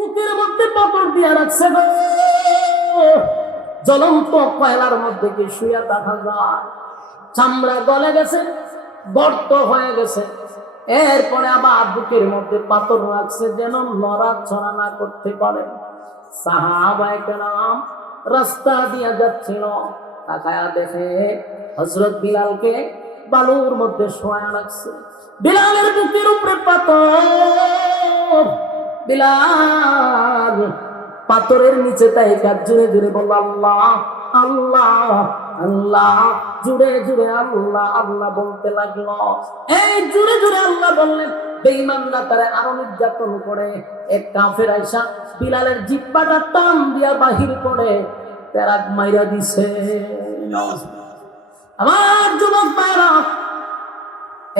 বুকের মধ্যে পাথর দিয়ে রাখছে গো। জ্বলন্ত কয়লার মধ্যে কি শুয়ে দেখা যায়, চামড়া গলে গেছে, গর্ত হয়ে গেছে। এরপরে আবার বুকের মধ্যে পাথর রাখছে যেন নড়াচড়া না করতে পারে। সাহাবায়ে কেরাম রাস্তা দিয়ে যাচ্ছিল, তাকায়া দেখে হযরত বিলালকে বালুর মধ্যে শোয়া রাখছে। বিলালের বুকের উপরে পাথর। বিলাল পাথরের নিচে তাই কাজ জুড়ে জুড়ে বলল আল্লাহ আল্লাহ আল্লাহ, জুড়ে জুড়ে আল্লাহ আল্লাহ বলতে লাগলো। এই জুড়ে জুড়ে আল্লাহ বললেন, বেঈমানরা তারা আরো নির্যাতন করে। এক কাফের আইসা বিলালের জিহ্বাটা টান দিয়া বাহির করে পেরাক মাইরা দিছে। আমার যুবক ভাইরা,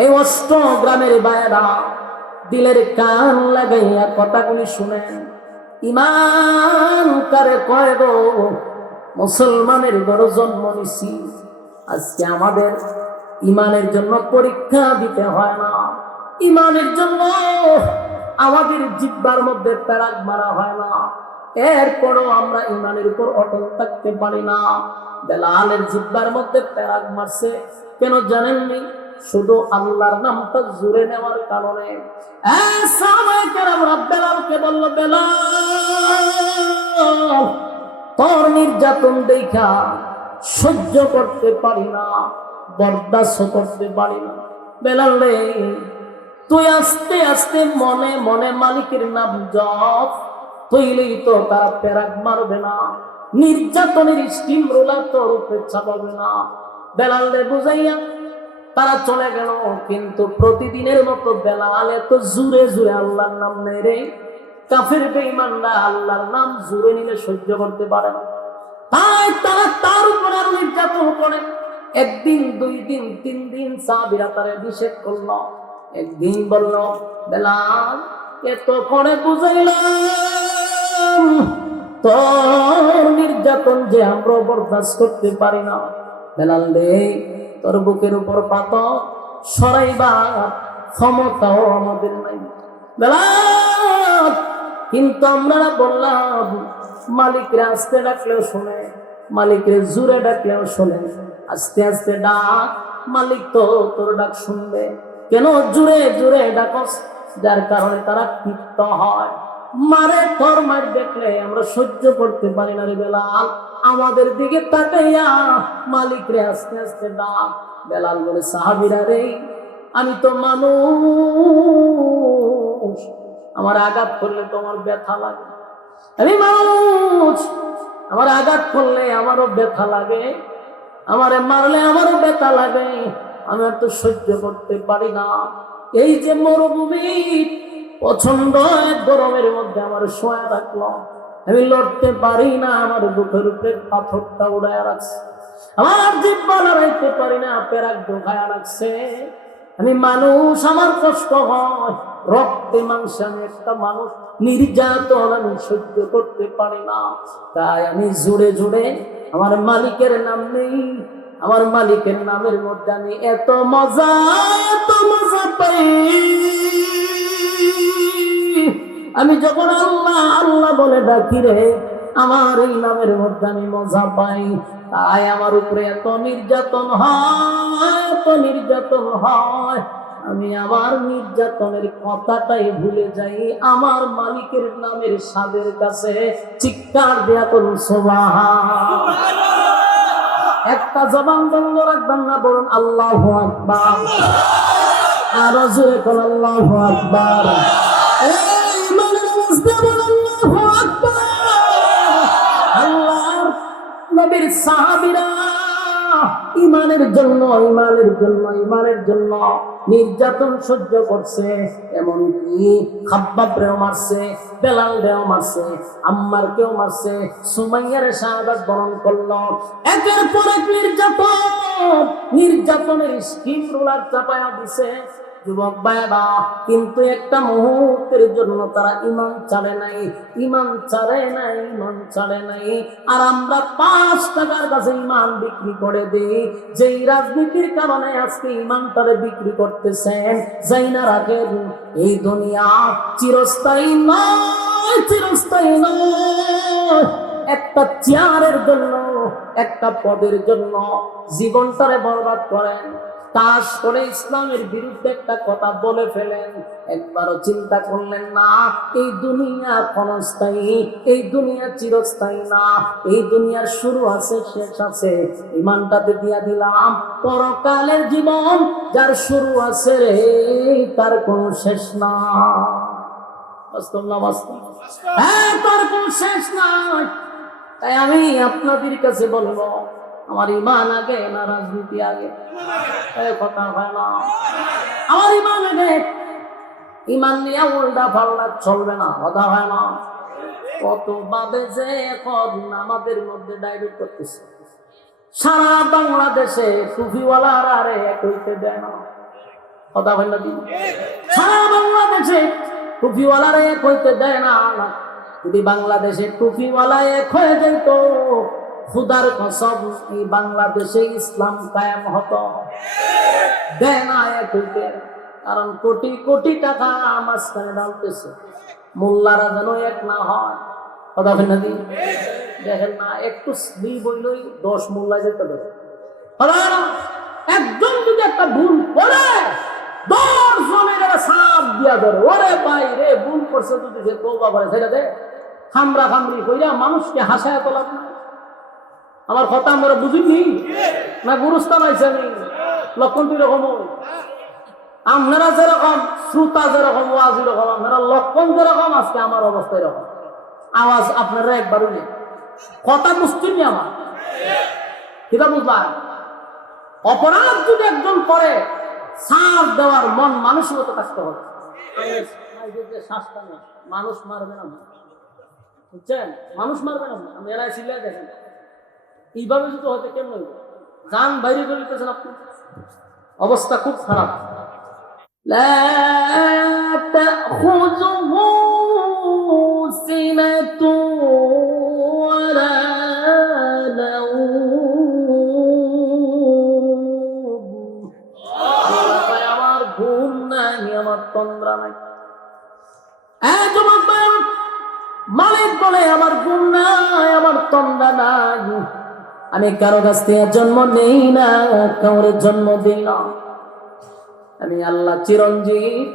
এই অষ্ট গ্রামের ভাইরা দিলের কান লাগাইয়া কথাগুলি শুনেন। ইমান কারে কয় গো, মুসলমানের ঘরে জন্ম নিছি, আজকে আমাদের ইমানের জন্য পরীক্ষা দিতে হয় না, ইমানের জন্য আমাদের জিহ্বার মধ্যে পেরাক মারা হয় না, এরপরও আমরা ইমানের উপর অটল থাকতে পারি না। বেলালের জিহ্বার মধ্যে পেরাক মারছে কেন জানেননি? শুধু আল্লাহর নামটা জুড়ে নেওয়ার কারণে। সাহাবায়ে কেরামরা বেলালকে বলল, বেলাল তোর নির্যাতন দেখা সহ্য করতে পারি না, বরদাস্ত করতে পারি না। বেলাল রে, তুই আস্তে আস্তে মনে মনে মালিকের নাম জপ, তুইলেই তো তারা পেরাক মারবে না, নির্যাতনের স্টিম রোলার তোর উপরে চাপাবে না। বেলাল রে বুঝাইয়া তারা চলে গেল। কিন্তু প্রতিদিনের মতো বেলাল এত জুড়ে জুড়ে আল্লাহর নাম নেয় রে, কাফের বেঈমানরা আল্লাহর নাম জুড়ে নিলে সহ্য করতে পারে না, তাই তারা তার উপর আরো নির্যাতন করে। একদিন, দুই দিন, তিন দিন সাহাবীরা তারে নিষেধ করলো। একদিন বলল, বেলাল এত করে বুঝাইলাম, তোর নির্যাতন যে আমরা বরদাস্ত করতে পারি না। বেলাল রে, তোর বুকের উপর পাথর সরাইবার ক্ষমতাও আমাদের নাই বেলাল। কিন্তু আমরা বললাম, মালিকরে আস্তে ডাকলেও শোনে, মালিকরে জুড়ে ডাকলেও শোনে, আস্তে আস্তে ডাক, মালিক তো তোর ডাক শুনবে। কেন জুড়ে জুড়ে ডাকস? যার কারণে তারা ক্ষিপ্ত হয়, মারে তোর মার দেখলে আমরা সহ্য করতে পারি না রে বেলাল, আমাদের দিকে তাকাইয়া মালিকরে আস্তে আস্তে ডাক। বেলাল বলে, সাহাবীরা রে, আমি তো মানুষ, আমার আঘাত করলে তোমার ব্যথা লাগে, আমি মানুষ, আমার আঘাত করলে আমারও ব্যথা লাগে, আমারে মারলে আমারও ব্যথা লাগে, আমি আর তো সহ্য করতে পারি না। এই যে মরুভূমি প্রচন্ড গরমের মধ্যে আমার শোয়া রাখলো, আমি লড়তে পারি না, আমার বুকের উপরে পাথরটা উড়ায় রাখছে, আমার জিহ্বা লড়াইতে পারি না, পেরাক ঢোকায় রাখছে। আমি মানুষ, আমার কষ্ট হয়, রক্তে মাংসে আমি একটা মানুষ, নির্যাতন আমি সহ্য করতে পারি না। তাই আমি জুড়ে জুড়ে আমার মালিকের নাম নেই, আমার মালিকের নামের মধ্যে আমি এত মজা পাই। আমি যখন আল্লাহ আল্লাহ বলে ডাকি রে, আমার এই নামের মধ্যে আমি মজা পাই। তাই আমার উপরে এত নির্যাতন হয়, এত নির্যাতন হয়, আমি আমার নির্যাতনের কথাটাই ভুলে যাই, আমার মালিকের নামের স্বাদের কাছে চিৎকার দেয়া করুন সুবহানাল্লাহ। একটা জবান বন্ধ রাখবেন না, বলুন আল্লাহু আকবার, আরো জোরে বলুন আল্লাহু আকবার। এই ইমানের মুসলিম বলুন আল্লাহু আকবার। আল্লাহর নবীর সাহাবীরা ইমানের জন্য ইমানের জন্য ইমানের জন্য নির্যাতন সহ্য করছে। এমনকি খাব্বাবরেও মারছে, বেলালরেও মারছে, আম্মারকেও মারছে, সুমাইয়ার শাহাদাত বরণ করলো। একের পর এক নির্যাতনের স্কিম রোলার চাপায়া দিছে যুবক ভাইরা। কিন্তু একটা মুহূর্তের জন্য তারা ইমান ছাড়ে নাই, ইমান ছাড়ে নাই, ইমান ছাড়ে নাই। আর আমরা 5 টাকার কাছে ইমান বিক্রি করে দিই। যেই রাজনীতির কারণে আজকে ইমানটারে বিক্রি করতেছেন, যাই না রাখেন, এই দুনিয়া চিরস্থায়ী নয়, চিরস্থায়ী নয়। একটা চেয়ারের জন্য, একটা পদের জন্য জীবনটারে বরবাদ করেন, তাস করে ইসলামের বিরুদ্ধে একটা কথা বলে ফেলেন, একবারও চিন্তা করলেন না এই দুনিয়া ক্ষণস্থায়ী, এই দুনিয়া চিরস্থায়ী না, এই দুনিয়ার শুরু আছে শেষ আছে। ইমানটাতে দিয়া দিলাম পরকালের জীবন যার শুরু আছে রে তার কোনো শেষ না। বাস্তব না বাস্তব? হ্যাঁ, তার কোনো শেষ নাই। তাই আমি আপনাদের কাছে বলবো, আমার ইমান আগে না রাজনীতি আগে? কথা হয় না। আমার ইমান আগে। ইমান নিয়ে উল্টা পাল্টা চলবে না, কথা হয় না। কত ভাবে যে এখন আমাদের মধ্যে ডাইরেক্ট করতেছে, সারা বাংলাদেশে টুপিওয়ালারা আরে এক হইতে দেয় না, কথা হয় না দিন। সারা বাংলাদেশে টুপিওয়ালারা এক হইতে দেয় না। যদি বাংলাদেশে টুপিওয়ালা এক হয়ে যেত, খুদার কসম এই বাংলাদেশে ইসলাম কায়েম হতো। দেয় না এক হইতে, কারণ কোটি কোটি টাকা মাঝখানে ডালতেছে, মোল্লারা যেন এক না হয়, কথা হয় না দিন। দেখেন না, একটু স্ত্রী বললেই 10 মোল্লায় যেতে দেবে। একজন যদি একটা ভুল করে 10 জনের সাপ দিয়া ধরে, ওরে ভাই রে ভুল করছে, যদি সে তওবা করে সেটা দে খামরা খামরি কইরা মানুষকে হাসায় তোলা। আমার কথা আমরা বুঝিনি না, গুরুস্থান আইসে আমি লক্ষণ দুই রকম। আপনারা যেরকম শ্রোতা যেরকম ওয়াজ এরকম, আপনারা লক্ষণ যেরকম, আজকে আমার অবস্থা এরকম। আওয়াজ আপনারা একবার নেই, কথা বুঝতেন আমার কিটা বুঝলাম। অপরাধ যদি একজন করে, সাথ দেওয়ার মন মানসিকতা থাকতে হবে। মানুষ মারবে না, বুঝছেন? মানুষ মারবে না, আমি এলাই সিলাই দেখেন এইভাবে যদি হয়তো কেমন হইব, যান বাইরে করে দিতেছেন আপনি, অবস্থা খুব খারাপ। لا تأخذه سنة ولا نوم। আমার ঘুম নাই, আমার তন্দ্রা নাই। মালিক বলে আমার ঘুম নাই, আমার তন্দ্রা নাই। আমি কারো কাছ থেকে জন্ম নেই না, কাউরে জন্ম দিই না। আমি আল্লাহ চিরঞ্জীব,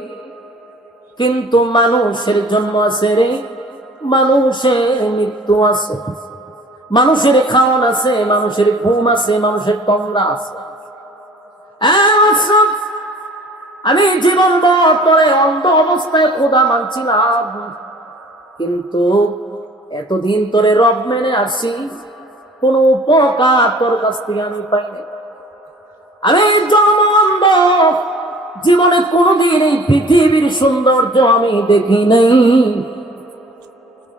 কিন্তু মানুষের জন্ম আছে রে, মানুষের মৃত্যু আছে, মানুষের খাওয়ান আছে, মানুষের ঘুম আছে, মানুষের তন্দ্রা আছে। আমি জীবন বরে অন্ধ অবস্থায় খোদা মানছিলাম, কিন্তু এতদিন তোরে রব মেনে আসছি, কোন উপকার তোর কাছ থেকে আমি পাইনি। আমি জন্ম অন্ধ, জীবনে কোনদিন এই পৃথিবীর সৌন্দর্য আমি দেখি নাই।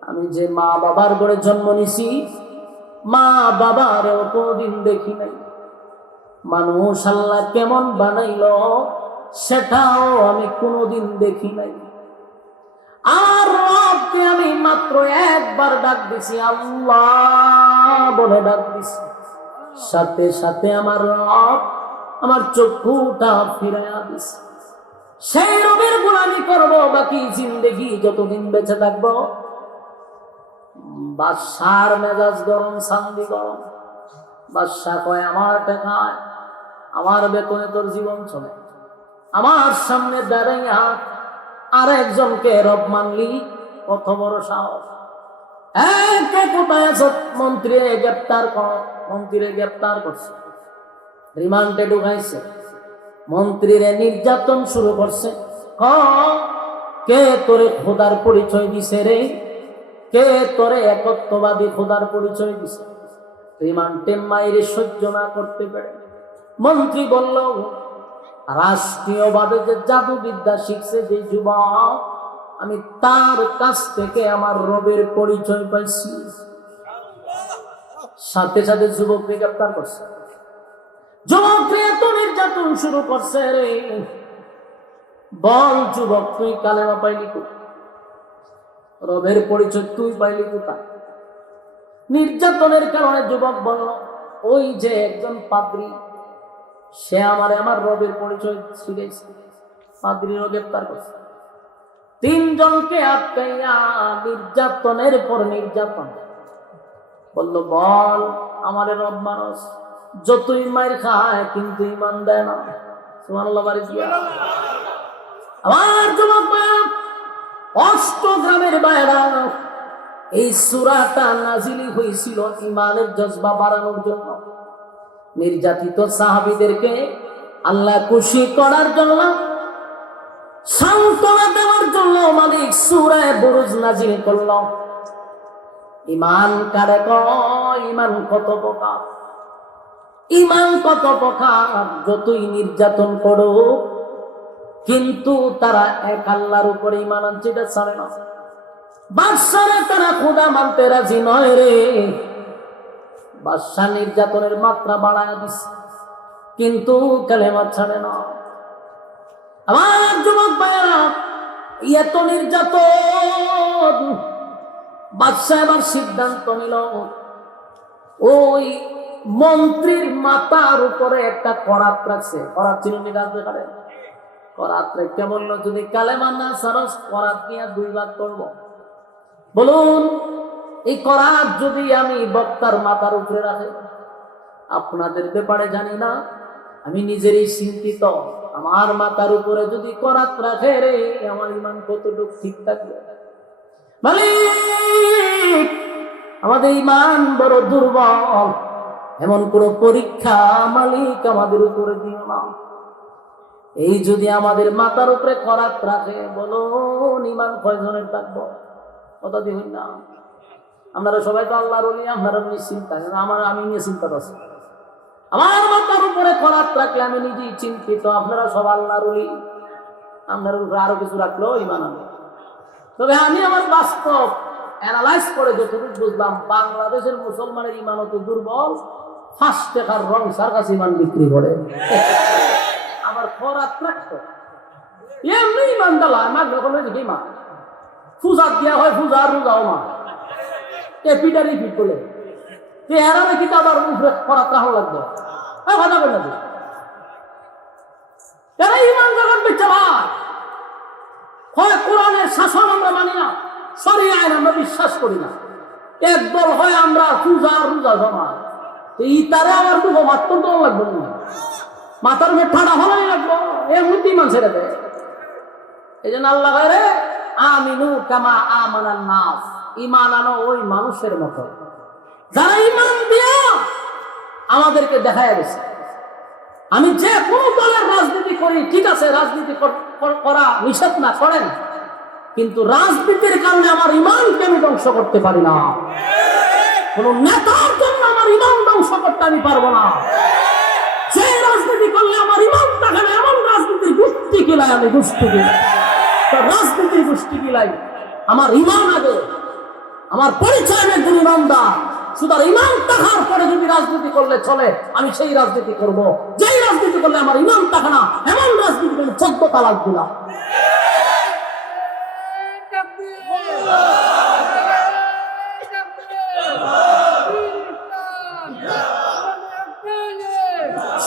আমি যে মা বাবার ঘরে জন্ম নিছি, মা বাবার কোনদিন দেখি নাই। মানুষ আল্লাহ কেমন বানাইল সেটাও আমি কোনদিন দেখি নাই। আর রবকে আমি মাত্র একবার ডাক দিছি, আল্লাহ বলে ডাক দিছি, সাথে সাথে আমার রব আমার চক্ষুটা ফিরাইয়া দিছে। সেই রবের গোলামি করব বাকি জিন্দেগি যতদিন বেঁচে থাকবো। বাদশার মেজাজ গরম, সান্দি গরম। বাদশাহ কয় আমার টাকায় আমার বেতনে তোর জীবন চলে, আমার সামনে দাঁড়াইয়া আর একজনকে রব মানলি, কত বড় সাহস! কে কোথায় আছো? মন্ত্রী গ্রেপ্তার কর। মন্ত্রী গ্রেপ্তার করছে, রিমান্ডে ঢুকাইছে, মন্ত্রীরে নির্যাতন শুরু করছে। কে তোরে খোদার পরিচয় দিছে রে? কে তোরে একত্ববাদী খোদার পরিচয় দিছে? রিমান্ডে মাইরে সহ্য না করতে পারে মন্ত্রী বলল, রাষ্ট্রীয়ভাবে যে জাদুবিদ্যা শিখছে যে যুবক, আমি তার কাছ থেকে আমার রবের পরিচয় পাইছি। সাথে সাথে যুবককে গ্রেপ্তার করছে। যুবককে এত নির্যাতন শুরু করছে রে, বল যুবক তুই কালেমা পাইলি কোথায়? রবের পরিচয় তুই পাইলি কোথায়? নির্যাতনের কারণে যুবক বলল, ওই যে একজন পাদ্রী, সে আমার রবের পরিচয় শিখেছে। পাদ্রীরও গ্রেপ্তার করছে। তিনজনকে আটকাইয়া নির্যাতনের পর নির্যাতন বললো, বল আমার রব মানুষ, যতই মার খায় কিন্তু ইমান দেয় না। সুবহানাল্লাহ বাড়ি দিয়া আমার যুবক ভাইরা, অষ্টগ্রামের বাইরা, এই সূরাটা নাজিলি হয়েছিল ইমানের জজবা বাড়ানোর জন্য, নির্যাতিত সাহাবীদেরকে আল্লাহ খুশি করার জন্য, সান্ত্বনা দেওয়ার জন্য মালিক সূরা বুরুজ নাজিল করল। ইমান কারে কয়? ইমান কত প্রকার, ইমান কত প্রকার। যতই নির্যাতন করো কিন্তু তারা এক আল্লাহর উপরে ইমান আনছে, এটা ছাড়ে না। বাদশারে তারা খোদা মানতে রাজি নয় রে। বাদশা নির্যাতনের মাত্রা বাড়ায় দিচ্ছে কিন্তু কালেমা ছাড়ে না। আমার যুবক ভাইয়েরা, এত নির্যাতন, বাদশা এবার সিদ্ধান্ত নিল, ওই মন্ত্রীর মাথার উপরে একটা করাত রাখছে। করাত ছিল নিরাজে করে, করাত রেখে বলল, যদি কালেমা না সারস করাত নিয়ে 2 ভাগ করবো। বলুন, এই করাত যদি আমি বক্তার মাথার উপরে রাখি, আপনাদের ব্যাপারে জানি না, আমি নিজেরই চিন্তিত। আমার মাথার উপরে যদি করাত রাখে রে, আমার ইমান কতটুকু ঠিক থাকবে? মালিক, আমাদের ইমান বড় দুর্বল, এমন কোন পরীক্ষা মালিক আমাদের উপরে দিও না। এই যদি আমাদের মাথার উপরে করাত রাখে, বলুন ইমান কয়জনের থাকবো? কথা দিবেন না। আপনারা সবাই তো আল্লাহর ওলি, আপনারা নিশ্চিন্তা, আমি নিয়ে চিন্তা করছি। আমার মাথার উপরে করাত রাখলে আমি নিজেই চিন্তিত, আপনারা সব আল্লাহর ওলি, আপনার উপরে আরো কিছু রাখলেও ইমান আনবে। তবে আমি আমার বাস্তব অ্যানালাইজ করে যতটুকু বুঝলাম, বাংলাদেশের মুসলমানের ইমান অত দুর্বল, 5 টাকার রং সার্কাস ইমান বিক্রি করে আবার খরাত রাখতো, এমনি ইমান দালা মাগলে কোনো দিকে মা পূজা দিয়া হয়, পূজা আর রোজাও মা পিটারি পিট বলে এরা নাকি আবার উপরে খরাত রাখা লাগবে। কথা বলে না, এরা ইমান জগৎ বেচে ভাই। হয় কোরআনের শাসন আমরা মানি না, শরীয়ত আইন আমরা বিশ্বাস করি না। একদল হয় আমরা পূজা রোজা জমা, ইতারে আমার দুটো মাত্র তো লাগবে না, মাথার উপরে ঠাডা হলাই লাগবো, এর মধ্যে ইমান ছেড়ে দেয়। এই জন্য আল্লাহ রে, আমিনু কামা আমানান নাস, ইমান আনো ওই মানুষের মতো যারা ইমান দিয়া আমাদেরকে দেখায় গেছে। আমি যে কোন দলের রাজনীতি করি, ঠিক আছে, রাজনীতি করা নিষেধ না, করেন, কিন্তু রাজনীতির কারণে আমার ইমানকে আমি ধ্বংস করতে পারি না। কোন নেতার জন্য আমার ইমান ধ্বংস করতে আমি পারবো না। যে রাজনীতি করলে আমার ইমান থাকে না, এমন রাজনীতির গোষ্ঠী কিলাই, আমি গোষ্ঠী কিলাই, রাজনীতির গোষ্ঠী কিলাই। আমার ইমান আগে, আমার পরিচয় একজন ইমানদার। সুতরাং ইমান থাকার পরে যদি রাজনীতি করলে চলে, আমি সেই রাজনীতি করব। যেই রাজনীতি করলে আমার ইমান থাকে না, এমন রাজনীতি করলে 14 তালাক দিলাম।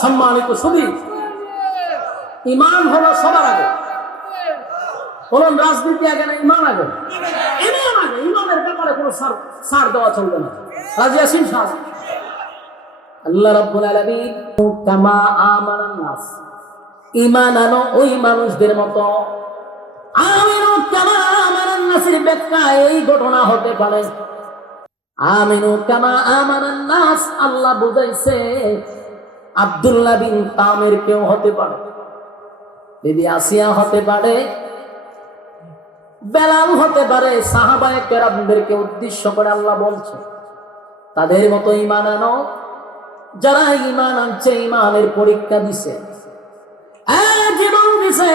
সম্মানিত সুধী, ইমান হলো সবার আগে। বলুন, রাজনীতি আগে না ইমান আগে? ইমান আগে। ইমানের ব্যাপারে কোনো ছাড় দেওয়া চলবে না। রাজি আছেন? আল্লাহ রাব্বুল আলামিন কামা আমানান নাস, ঈমান আনো ওই মানুষদের মতো। আমিনু কামা আমানান নাসের ব্যাখ্যা এই ঘটনা হতে পারে। আমিনু কামা আমানান নাস আল্লাহ বুঝাইছে আব্দুল্লাহ বিন তামির কেউ হতে পারে, বিবি আসিয়া হতে পারে, বেলাল হতে পারে। সাহাবায়ে কেরামদেরকে উদ্দেশ্য করে আল্লাহ বলছে, তাদের মতো ঈমান আনো যারা ঈমান আনছে, ঈমানের পরীক্ষা দিছে, জীবন দিছে,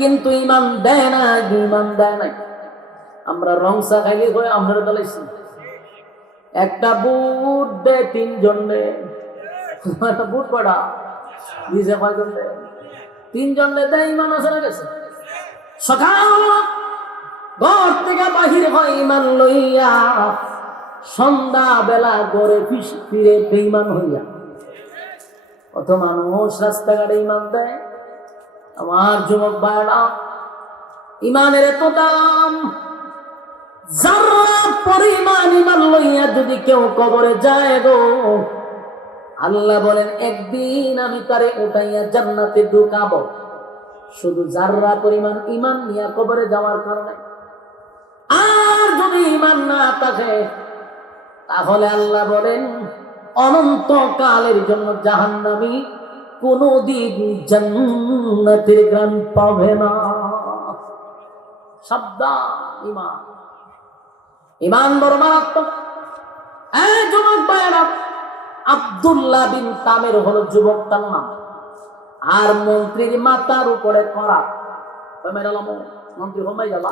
কিন্তু ঈমান দেয় না, ঈমান দেয় নাই। আমরা রংসা খাইলে হয়, আমরা দলাইছি একটা বুট দে 3 জন নে, বুট পড়া দিছে 5 জন নে, 3 জন নে দেয়, ঈমান আছে না গেছে? সকাল ঘর থেকে বাহির হয় ঈমান লইয়া, সন্ধ্যা বেলা ঘরে ফিরে বেঈমান হইয়া। কত মানুষ রাস্তাঘাটে ঈমান দেয়। আমার যুবক ভাইরা, ইমানের এত দাম, যারা পরিমাণ ইমান লইয়া যদি কেউ কবরে যায় গো, আল্লাহ বলেন একদিন আমি তারে উঠাইয়া জান্নাতে ঢুকাবো, শুধু যারা পরিমাণ ইমান নিয়ে কবরে যাওয়ার কারণে। আর যদি ইমান না থাকে তাহলে আল্লাহ বলেন অনন্তকালের জন্য জাহান্নামী কোনদিন জান্নাতের গ্রাণ পাবে না। সাবধান, ইমান, ইমান বড় মারাত্মক। যুবক ভাইয়েরা, আব্দুল্লাহ বিন তামের হলো যুবকটার নাম। আর মন্ত্রীর মাথার উপরে করা, মন্ত্রী হোমাই গেল,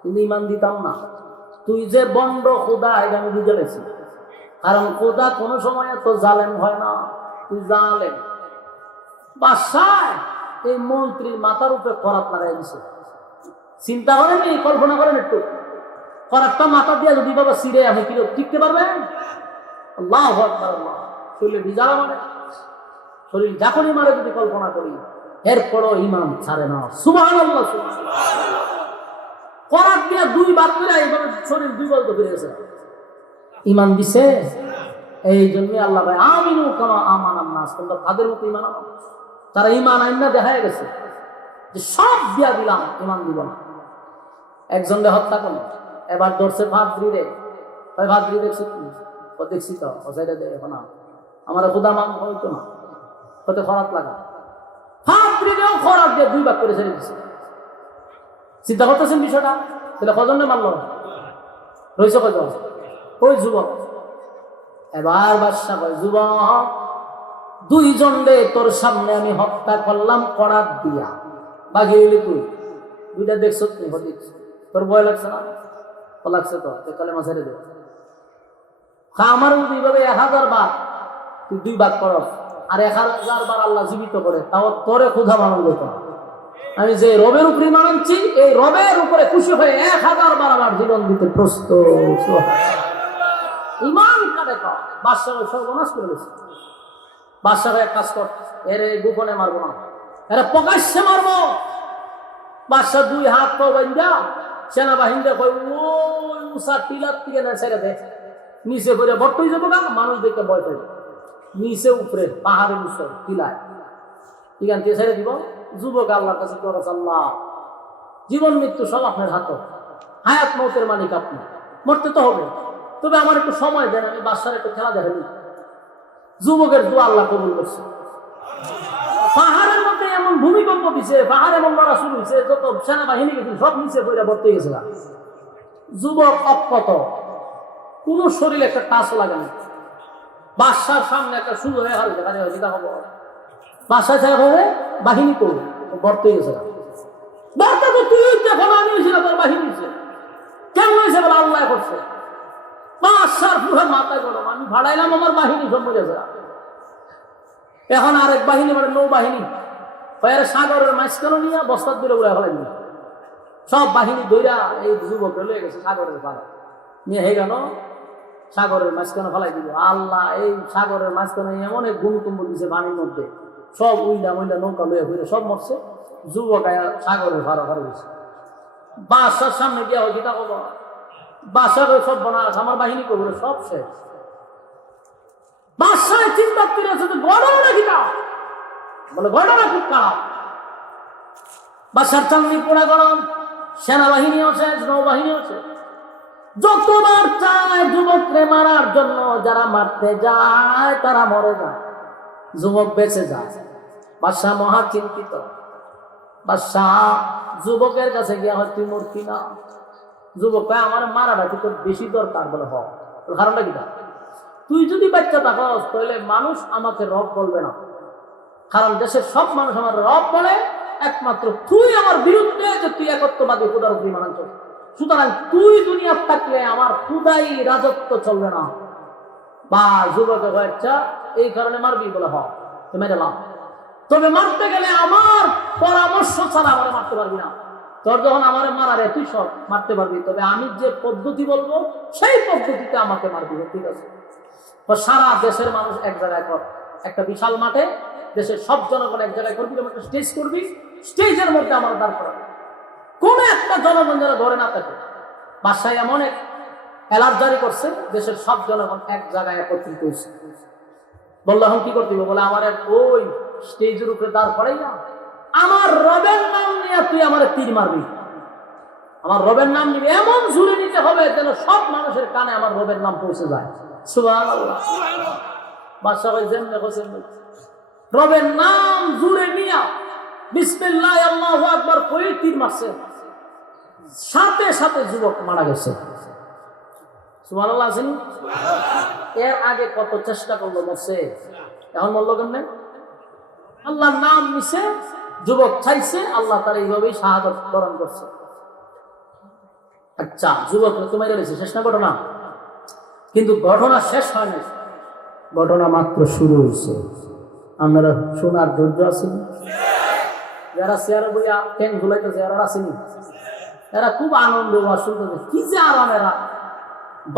কিন্তু ইমান দিতাম না। তুই যে বন্ড খোদা এটা আমি বুঝে গেছি, কারণ খোদা কোনো সময় এত জালেম হয় না, তুই জালেম। বাসায় এই মন্ত্রীর মাথার উপরে করাত লাগাই দিছে। চিন্তা করেন, কল্পনা করেন একটু, করাতটা মাথা দিয়ে যদি বাবা সিরে আমি কি টিকতে পারবেন? আল্লাহু আকবার, আল্লাহ। শরীরে ভিজালা মানে, শরীর যখনই মারে যদি কল্পনা করি, এরপরও ইমান ছাড়ে না। সুবহানাল্লাহ, সুবহানাল্লাহ। করাত দিয়ে দুই বার করে এইভাবে শরীর দুই বলতে ফিরে গেছে, ইমান দিছে। এই জন্যই আল্লাহ ভাই আমিনু কামা আমানান নাস, তোমরা তাদের মতো ইমান আনো। তারা ইমান আইনা দেখা গেছে যে সব দিয়া দিলাম, ইমান দিব না। একজনকে হত্যা করলো, এবার ধরছে ভাদ্রিরে। ভাদ্রি দেখছি, ও দেখছি তো ও সাইডে দেয় এখন আমার খুদা মান হইতো না, হতে খরাত লাগা। ভাদ্রিরেও খরাত দিয়ে দুই ভাগ করে ছেড়ে দিচ্ছে। চিন্তা করতেছেন বিষয়টা? তাহলে কজনে মারল? রয়েছে কজন? ওই যুবক। এবার বাদশা কয়, যুবক, দুইজন রে তোর সামনে আমি হত্যা করলাম করাত দিয়া, বাকি হইলি তুই। দুইটা দেখছো তুই, তোর ভয় লাগছে না? লাগছে তো, কালেমা ছেড়ে দে। আমার এইভাবে 1000 বার তুই দুই ভাগ করস, আর 1000 বার আল্লাহ জীবিত করে, তাও তোরে ক্ষুধা মানব যেত না। আমি যে রবের উপরে মানছি, এই রবের উপরে খুশি হয়ে 1000 বার আমার জীবন দিতে প্রস্তুত। ইমান কাটে কর। বাদশাহ সর্বনাশ করে দিয়েছে। বাদশাহ এক কাজ কর, এর গোপনে মারবো না, এরা প্রকাশ্যে মারবো। বাদশাহ দুই হাত পা বান্ধা সেনাবাহিনীতে ওই উষা টিলার থেকে না ছেড়ে দেয়, নিচে করে বর্ত হয়ে যাবো, মানুষ দেখতে ভয় পাই, নিচে উপরে পাহাড়ের উৎসব টিলায় এখান থেকে ছেড়ে দিব। যুবক আল্লাহর কাছে করস, আল্লাহ জীবন মৃত্যু সব আপনার হাতে, হায়াত মৌতের মালিক আপনি, মরতে তো হবে, তবে আমার একটু সময় দেন, আমি বাদশার একটু খেলা দেখেনি। যুবকের দোয়া আল্লাহ কবুল করছে। পাহাড়ের মধ্যে এমন ভূমিকম্প দিছে, পাহাড় এমন লড়া শুরু হয়েছে, যত সেনাবাহিনী গেছে সব নিচে পড়ে বর্তে গেছে। যুবক অক্ষত, কোন শরীরে একটা টাচ লাগে না। বাদশার সামনে একটা শুরু হয়ে হাল দেখা হবো, বাদশা ছাড়া হবে বাহিনী তো বর্তে গেছে। বর্তা তো তুই দেখো না, আমি হয়েছিল তোর বাহিনী হয়েছে, কেমন হয়েছে বলে আল্লাহ করছে। বাদশার পুরো মাথায় গরম, আমি ভাড়াইলাম আমার বাহিনী সব মরেছে। এখন আরেক বাহিনী মানে নৌবাহিনী, সাগরের মাঝখানে নিয়ে বস্তার দূরে উড়ে ফেলাই দিল। সব বাহিনী দইরা এই যুবক লয়ে গেছে সাগরের পাড়ে নিয়ে, হয়ে গেল সাগরের মাঝখানে ফেলাই দিল। আল্লাহ এই সাগরের মাঝখানে এমন এক ভূমিকম্প দিছে পানির মধ্যে, সব উইলা মুইলা নৌকা লয়ে ঘুরে সব মরছে। যুবক সাগরের ভাড়া ভাড়া গেছে। বাদশার সামনে গিয়া হয় কিতা কব, বাদশার সব বনাস আমার বাহিনী করবো, সব শেষ। বাদশায় চিন্তা করেছে যে ঘটনা কিনা, বলে ঘটনা খুব খারাপ। বাদশার চাকরি পোড়া গরম, সেনাবাহিনীও শেষ, নৌবাহিনীও শেষ। যতবার চায় যুবককে মারার জন্য, যারা মারতে যায় তারা মরে যায়, যুবক বেঁচে যায়। বাদশা মহা চিন্তিত। বাদশা যুবকের কাছে গিয়া হয়, তুই মূর্তি না। যুবক আমার মারাটা কি তোর বেশি দরকার? বলে হ। কারণটা কিনা, তুই যদি বাচ্চা থাকস তাহলে মানুষ আমাকে রব বলবে না, কারণ দেশের সব মানুষ আমার রব বলে, একমাত্র তুই আমার বিরুদ্ধে যে তুই একত্ববাদী খোদার উপরে মানাচ্ছ। সুতরাং তুই দুনিয়া থাকলে আমার খুদাই রাজত্ব চলবে না। বা যুবকের বাচ্চা এই কারণে মারবি? বলে হ, তো মেরে লাভ, তবে মারতে গেলে আমার পরামর্শ ছাড়া আমার মারতে পারবি না। তোর যখন আমার মারারে তুই সব মারতে পারবি, তবে আমি যে পদ্ধতি বলবো সেই পদ্ধতিতে আমাকে মারবি, ঠিক আছে? তো সারা দেশের মানুষ এক জায়গায় কর, একটা বিশাল মাঠে দেশের সব জনগণ এক জায়গায় করবি, একটা স্টেজ করবি, স্টেজের মধ্যে আমার দাঁড় করাবি, কোন একটা জনগণ যেন ধরে না থাকে। বাদশাহ এমন এক অ্যালার্ট জারি করছে, দেশের সব জনগণ এক জায়গায় একত্রিত হয়েছে। বললো এখন কি করতে হবে? বলে আমার ওই স্টেজের উপরে দাঁড় করাই না, আমার রবের নাম নিয়ে তুই আমার তীর মারবি। আমার রবের নাম নিবি, এমন জুড়ে নিতে হবে যেন সব মানুষের কানে আমার রবের নাম পৌঁছে যায়। সুবহানাল্লাহ। বাদশাহ ভাই যেমনে হোসেন রবের নাম জুড়ে নিয়া বিসমিল্লাহ আল্লাহু আকবার কই তীর মারছে, সাথে সাথে যুবক মারা গেছে। সুবহানাল্লাহ। এর আগে কত চেষ্টা করলো, মরছে, এখন মরল কেমনে? আল্লাহর নাম নিছে, যুবক চাইছে, আল্লাহ তার এইভাবেই শাহাদত বরণ করছে। আচ্ছা, যুবক তোমার রয়েছে, শেষ না ঘটনা? কিন্তু ঘটনা শেষ হয় না, ঘটনা মাত্র শুরু হয়েছে। আমরা শোনার ধৈর্য আছি? যারা চেয়ারে বইয়া ট্যাং ঝুলাইতেছে এরা আসেনি, এরা খুব আনন্দ শুনতেছে, কি যে আরাম, এরা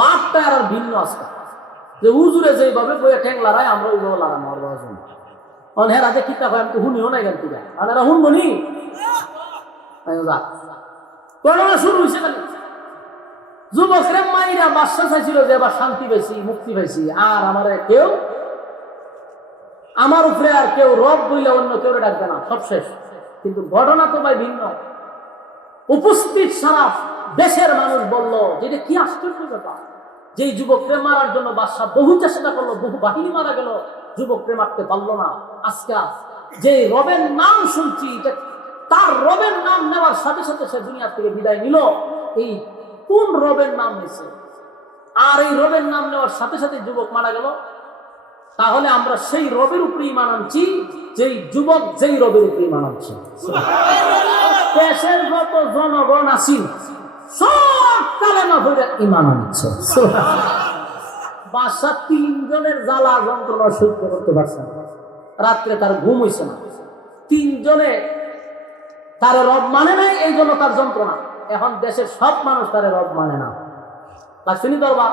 বাপটা এরা ভিন্ন আসতে যে উজুরে যেভাবে বইয়া ট্যাং লড়ায় আমরা ওইভাবে লড়াম। হেরা যে কিতাব হয় আমি তো শুনিও নাই গান কিনা, আর এরা শুনবো নি? ঘটনা শুরু হয়েছে খালি যুবকরা মাইরা বাদশা চাইছিল যে এবার শান্তি পাইছি, মুক্তি পাইছি, আর আমার কেউ আমার উপরে আর কেউ রব বইলে অন্য কেউ ডাকবে না, সব শেষ। কিন্তু ঘটনা তো ভাই ভিন্ন। উপস্থিত সারা দেশের মানুষ বলল যে কি আশ্চর্য ব্যাপার, যে যুবককে মারার জন্য বাদশাহ বহু চেষ্টা করলো, বহু বাহিনী মারা গেল, যুবককে মারতে পারলো না। আজকে যে রবের নাম শুনছি, তার রবের নাম নেওয়ার সাথে সাথে সে দুনিয়া থেকে বিদায় নিল। এই কোন রবের নাম নিছে? আর এই রবের নাম নেওয়ার সাথে সাথে যুবক মারা গেল। তাহলে আমরা সেই রবের উপরে ঈমান আনছি, যেই যুবক যেই রবের উপরে ঈমান আনছে। দেশের যত জনগণ আছি সব কালেমা পড়ে ঈমান আনছে। বাদশা 3 জনের জ্বালা যন্ত্রণা সহ্য করতে পারছে না, রাত্রে তার ঘুম হইছে না। 3 জনে তার রব মানে নাই, এই জন্য তার যন্ত্রণা। এখন দেশের সব মানুষ তার রব মানে না, শুনি দরবার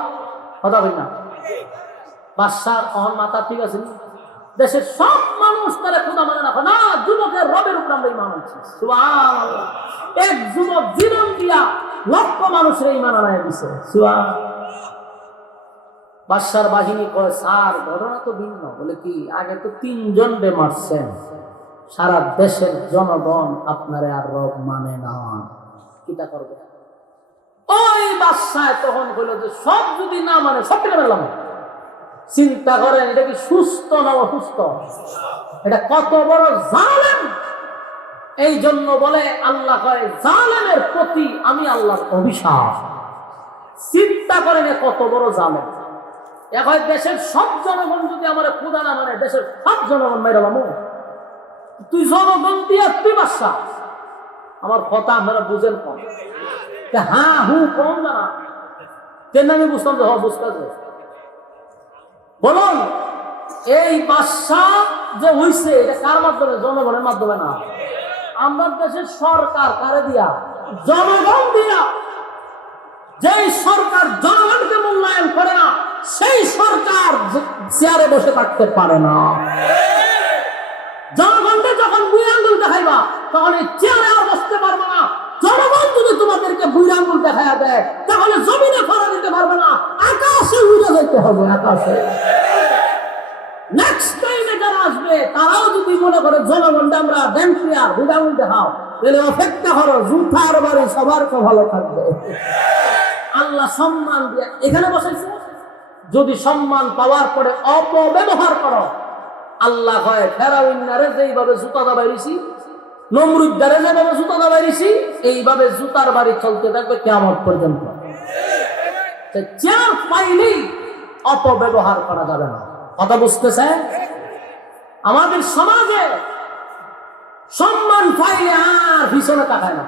কথা বলি না। বাদশার অহন মাথা ঠিক আছে, দেশের সব মানুষ তারা খোদা মানে না, না যুবকের রবের উপর আমরা ঈমান আনছি। সুবহানাল্লাহ। এক যুবক জীবন দিয়া লক্ষ মানুষের ঈমান আনায় দিছে। সুবহানাল্লাহ। বাদশার বাহিনী কয় স্যার ঘটনা তো ভিন্ন। বলে কি? আগে তো 3 জন মারছেন, সারা দেশের জনগণ আপনারে আর রব মানে না, কিটা করবে? ওই বাদশা তখন বলল যে সব যদি না মানে সব কেটে ফেললাম। চিন্তা করেন, এটা কি সুস্থ না অসুস্থ? এটা কত বড় জালেম! এই জন্য বলে আল্লাহ কয় জালেমের প্রতি আমি আল্লাহর অভিশাপ। চিন্তা করেন কত বড় জালেম। এখন দেশের সব জনগণ যদি আমার খোদা না মানে, দেশের সব জনগণ মেরালাম। তুই জনগণ দিয়া তুই বাদশা, আমার কথা আপনারা বুঝেন কম, হ্যাঁ হু কম না কেন? আমি বুঝতাম যে বুঝতে বলুন, এই বাদশা যে হইছে এটা কার মাধ্যমে? জনগণের মাধ্যমে না। আমরা দেশের সরকার কারে দিয়া? জনগণ দিয়া। যেই সরকার জনগণকে মূল্যায়ন করে না, সেই সরকার চেয়ারে বসে থাকতে পারে না। জনগণকে যখন বুড়ি আঙ্গুল দেখাইবা, তখন এই চেয়ারে আর বসতে পারবে না। জনগণ যদি তোমাদেরকে বুড়ি আঙ্গুল দেখাইয়া দেয়, তাহলে জমিনে ফেলা দিতে পারবে না, আকাশে উড়ে যেতে হবে, আকাশে। নেক্সট টাইমে যারা আসবে তারাও যদি মনে করে জনগণকে আমরা ড্যান্সিয়ার বুড়ি আঙ্গুল দেখাও, তাহলে অপেক্ষা করো, জুতার বাড়ি সবার তো ভালো থাকবে। আল্লাহ সম্মান দিয়ে এখানে বসাইছে। যদি সম্মান পাওয়ার পরে অপব্যবহার করো, আল্লাহ হয় ফেরাউন্নারে যেইভাবে জুতা দাবাইছি, নমরুদ্দারে যেভাবে জুতা দাবাইছি, এইভাবে জুতার বাড়ি চলতে থাকবে কিয়ামত পর্যন্ত। চেয়ার পাইলেই অপব্যবহার করা যাবে না। কথা বুঝতেছে? আমাদের সমাজে সম্মান পাইলে আর পিছনে তাকায় না।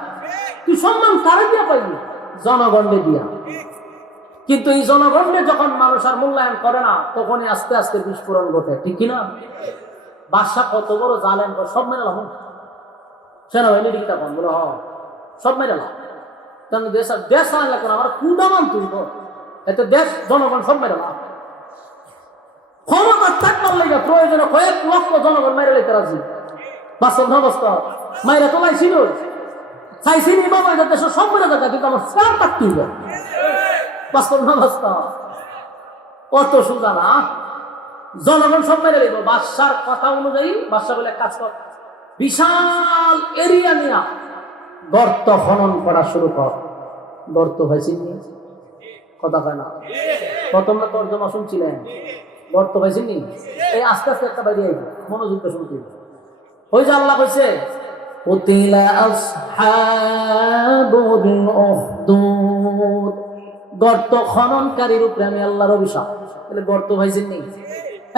তুই সম্মান কারে দিয়া পাইলি? জনগণে দিয়া। কিন্তু এই জনগণে যখন মানুষ আর মূল্যায়ন করে না, তখনই আস্তে আস্তে বিস্ফোরণ ঘটে, ঠিক কিনা? বাদশা কত বড় জালেম, সব মেরে লাম। সেনাবাহিনী দিকটা কোন বলো সব মেরে লাম। কেন দেশ দেশ আনলে কেন? আমার কুদামান তুলব, এতে দেশ জনগণ সব মেরে লাম। ক্ষমতা থাকবার লেগে প্রয়োজনে কয়েক লক্ষ জনগণ মেরে লেতে রাজি। বাস্তব অবস্থা মাইরা তো লাইছিল, চাইছি নি বাবা এটা দেশের সব মেরে দেখা, কিন্তু আমার স্যার কাটতে হবে। বাস্তব না বাস্তব? কত সোজা না? জনগণ সব মেরে দেব। বাদশার কথা অনুযায়ী বাদশা বলে কাজ কর, বিশাল এরিয়া নিয়ে গর্ত খনন করা শুরু কর। গর্ত হয়েছে কথা কয় না? প্রথম না তর্জমা শুনছিলেন? গর্ত হয়েছে নি? এই আস্তে আস্তে একটা বাইরে আইবে, মনোযোগ দিয়ে শুনতে। ওই যে আল্লাহ কইছে কুতিলা আসহাবুল উখদুদ, গর্ত খননকারীর উপরে আমি আল্লাহর অভিশাপ। তাহলে গর্ত হয়েছে নি?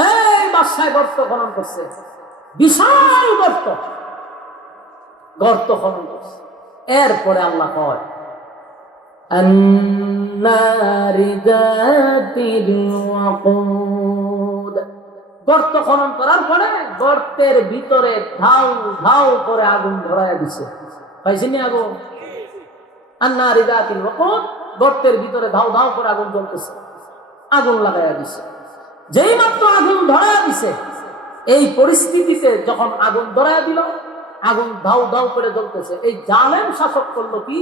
এই বাদশায় গর্ত খনন করছে, বিশাল গর্ত, গর্ত খনন করছে। এরপরে আল্লাহ কয় আন্নারি যাতিল ওয়াকুদ, গর্ত খনন করার পরে গর্তের ভিতরে ধাউ ধাউ করে আগুন ধরায় দিছে। পাইছেন নি আগুন? আন্নারি যাতিল ওয়াকুদ, গর্তের ভিতরে ধাউ ধাউ করে আগুন জ্বলতেছে, আগুন লাগাইয়া দিছে। যেই মাত্র আগুন ধরাইয়া দিছে, এই পরিস্থিতিতে যখন আগুন ধরাইয়া দিল, আগুন ধাউ ধাউ করে জ্বলতেছে, এই জালেম শাসক করলো কি,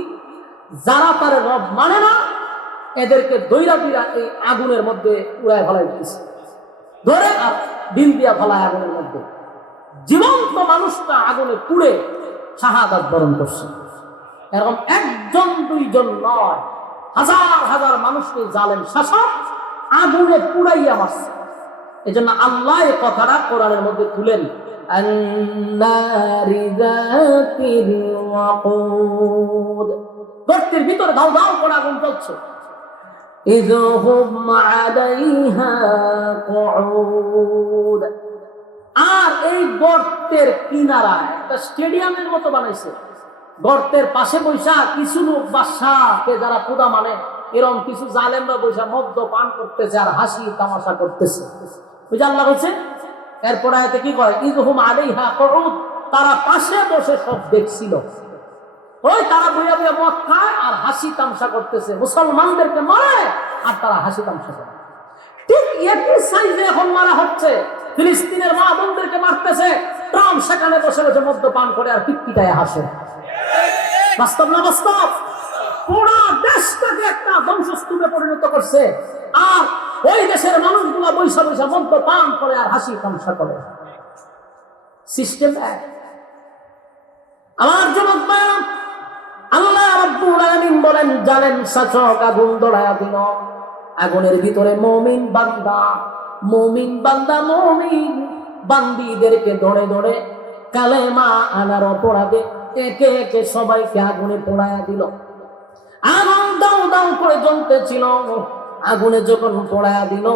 যারা তার রব মানে না এদেরকে দইরা দইরা এই আগুনের মধ্যে উড়ায় ফেলাই দিতেছে, ধরে আর ডিম দিয়া ফেলায় আগুনের মধ্যে। জীবন্ত মানুষটা আগুনে পুড়ে শাহাদাত বরণ করছে। এরকম একজন দুইজন নয়, হাজার হাজার মানুষকে জালেম শাসক আগুনে পুড়াইয়া মারছে। এই জন্য আল্লাহ এই কথাটা কোরআনের মধ্যে তুলেন, আন্নারি যাতিল ওয়াকুদ, গর্তের ভিতরে ধাউ ধাউ করে আগুন জ্বলছে। ইযহুম আলাইহা কুউদ, আর এই গর্তের কিনারায় একটা স্টেডিয়ামের মতো বানাইছে। গর্তের পাশে বৈশা কিছু লোক বাদশাকে যারা খোদা মানে এরকম কিছু জালেমরা বৈশা মদ্য পান করতেছে আর হাসি তামাশা করতেছে। ওই যে আল্লাহ বলছে এরপর আয়াতে কি কয়, ইযহুম আলাইহা কুউদ, তারা পাশে বসে সব দেখছিল। ওই তারা বইয়া বইয়া মদ খায় আর হাসি তামসা করতেছে, মুসলমানদেরকে মারে আর তারা হাসি তামসা করে। ঠিক একই সাইজে এখন মারা হচ্ছে, ফিলিস্তিনের মা বোনদেরকে মারতেছে, ট্রাম্প সেখানে বসে বসে মদ্যপান করে আর পিটপিটায় হাসে। বাস্তব না বাস্তব? পুরো দেশটাকে একটা ধ্বংসস্তূপে পরিণত করছে, আর ওই দেশের মানুষগুলা বৈশা বৈশা মদ্যপান করে আর হাসি তামসা করে। সিস্টেম এক। আমার যুবক ভাইরা, আল্লাহ রাব্বুল আলামিন বলেন জালেম শাসক আগুন ধরায়া দিল, আগুনের ভিতরে মুমিন বান্দা মুমিন বান্দীদেরকে ধরে ধরে কালেমা আনার অপরাধে একে একে সবাইকে আগুনে পোড়ায়া দিল। আগুন দাউ দাউ করে জ্বলতেছিল, আগুনে যখন পোড়ায়া দিল,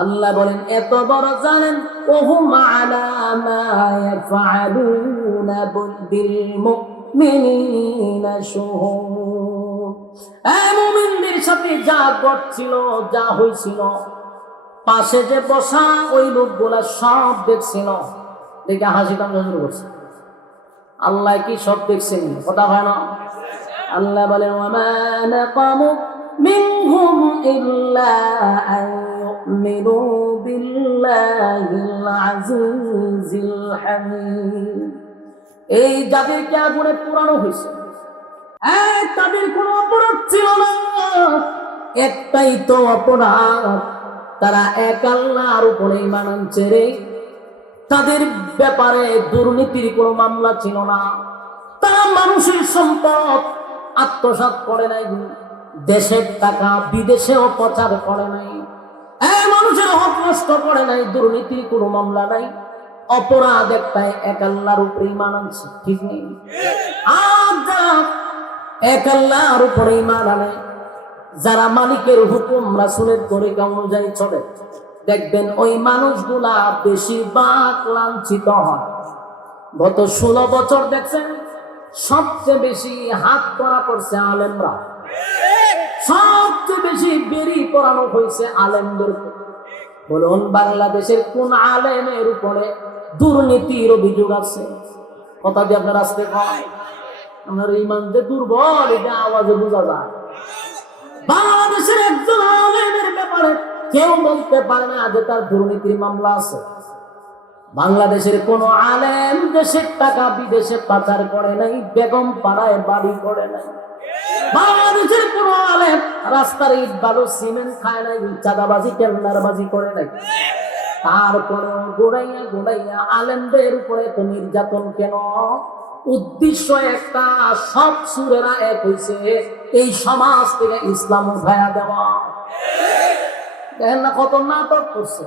আল্লাহ বলেন এত বড় জানেন, ওহুম আলা মা ইয়াফআলুনা বিল মুমিনিনা শুহুদ, এই মুমিনদের সাথে যা ঘটছিল যা হয়েছিল পাশে যে বসা ওই লোকগুলা সব দেখছিল। দেখে হাসি তামসা শুরু করছে। আল্লাহ কি সব দেখছেন? কথা হয় না? আল্লাহ বলেন ওয়ামা নাকামু মিনহুম ইল্লা আন ইউমিনু বিল্লাহিল আজিজিল হামিদ, এই যাদেরকে আগুনে পোড়ানো হয়েছে তাদের কোনো অপরাধ ছিল না, একটাই তো অপরাধ, তারা এক আল্লাহর উপরে ঈমান আনছে রে। তাদের ব্যাপারে দুর্নীতির কোনো মামলা ছিল না, তারা মানুষের সম্পদ আত্মসাৎ করে নাই, দেশের টাকা বিদেশেও প্রচার করে নাই, মানুষের হক নষ্ট করে নাই, দুর্নীতির কোনো মামলা নাই, অপরাধ একটাই, এক আল্লাহর উপরে ঈমান আনছে। ঠিক নেই? আর যারা এক আল্লাহর উপরে ঈমান আনে, যারা মালিকের হুকুম রাসূলের তরিকা অনুযায়ী চলে, দেখবেন ওই মানুষগুলা বেশিরভাগ লাঞ্ছিত হয়। গত 16 বছর দেখছেন সবচেয়ে বেশি হাত করা করছে আলেমরা, সবচেয়ে বেশি বেরি করানো হয়েছে আলেমদেরকে। বলুন বাংলাদেশের কোন আলেমের উপরে দুর্নীতির অভিযোগ আছে? কথা দিয়ে আপনার আসতে কয়, আপনার ঈমান যে দুর্বল এটা আওয়াজে বোঝা যায়। বাংলাদেশের একজন আলেমের ব্যাপারে কেউ বলতে পারে না যে তার দুর্নীতির মামলা আছে। বাংলাদেশের কোন আলেম দেশের টাকা বিদেশে পাচার করে নাই, বেগম পাড়ায় বাড়ি করে নাই। বাংলাদেশের কোন আলেম রাস্তার ইট বালু সিমেন্ট খায় নাই, চাঁদাবাজি টেন্ডারবাজি করে নাই। তারপরেও গোড়াইয়া গোড়াইয়া আলেমদের উপরে তো নির্যাতন কেন? উদ্দেশ্য একটা, সব সুরেরা এক হইছে এই সমাজ থেকে ইসলাম উঠায়া দেওয়া। দেখেন না কত নাটক করছে,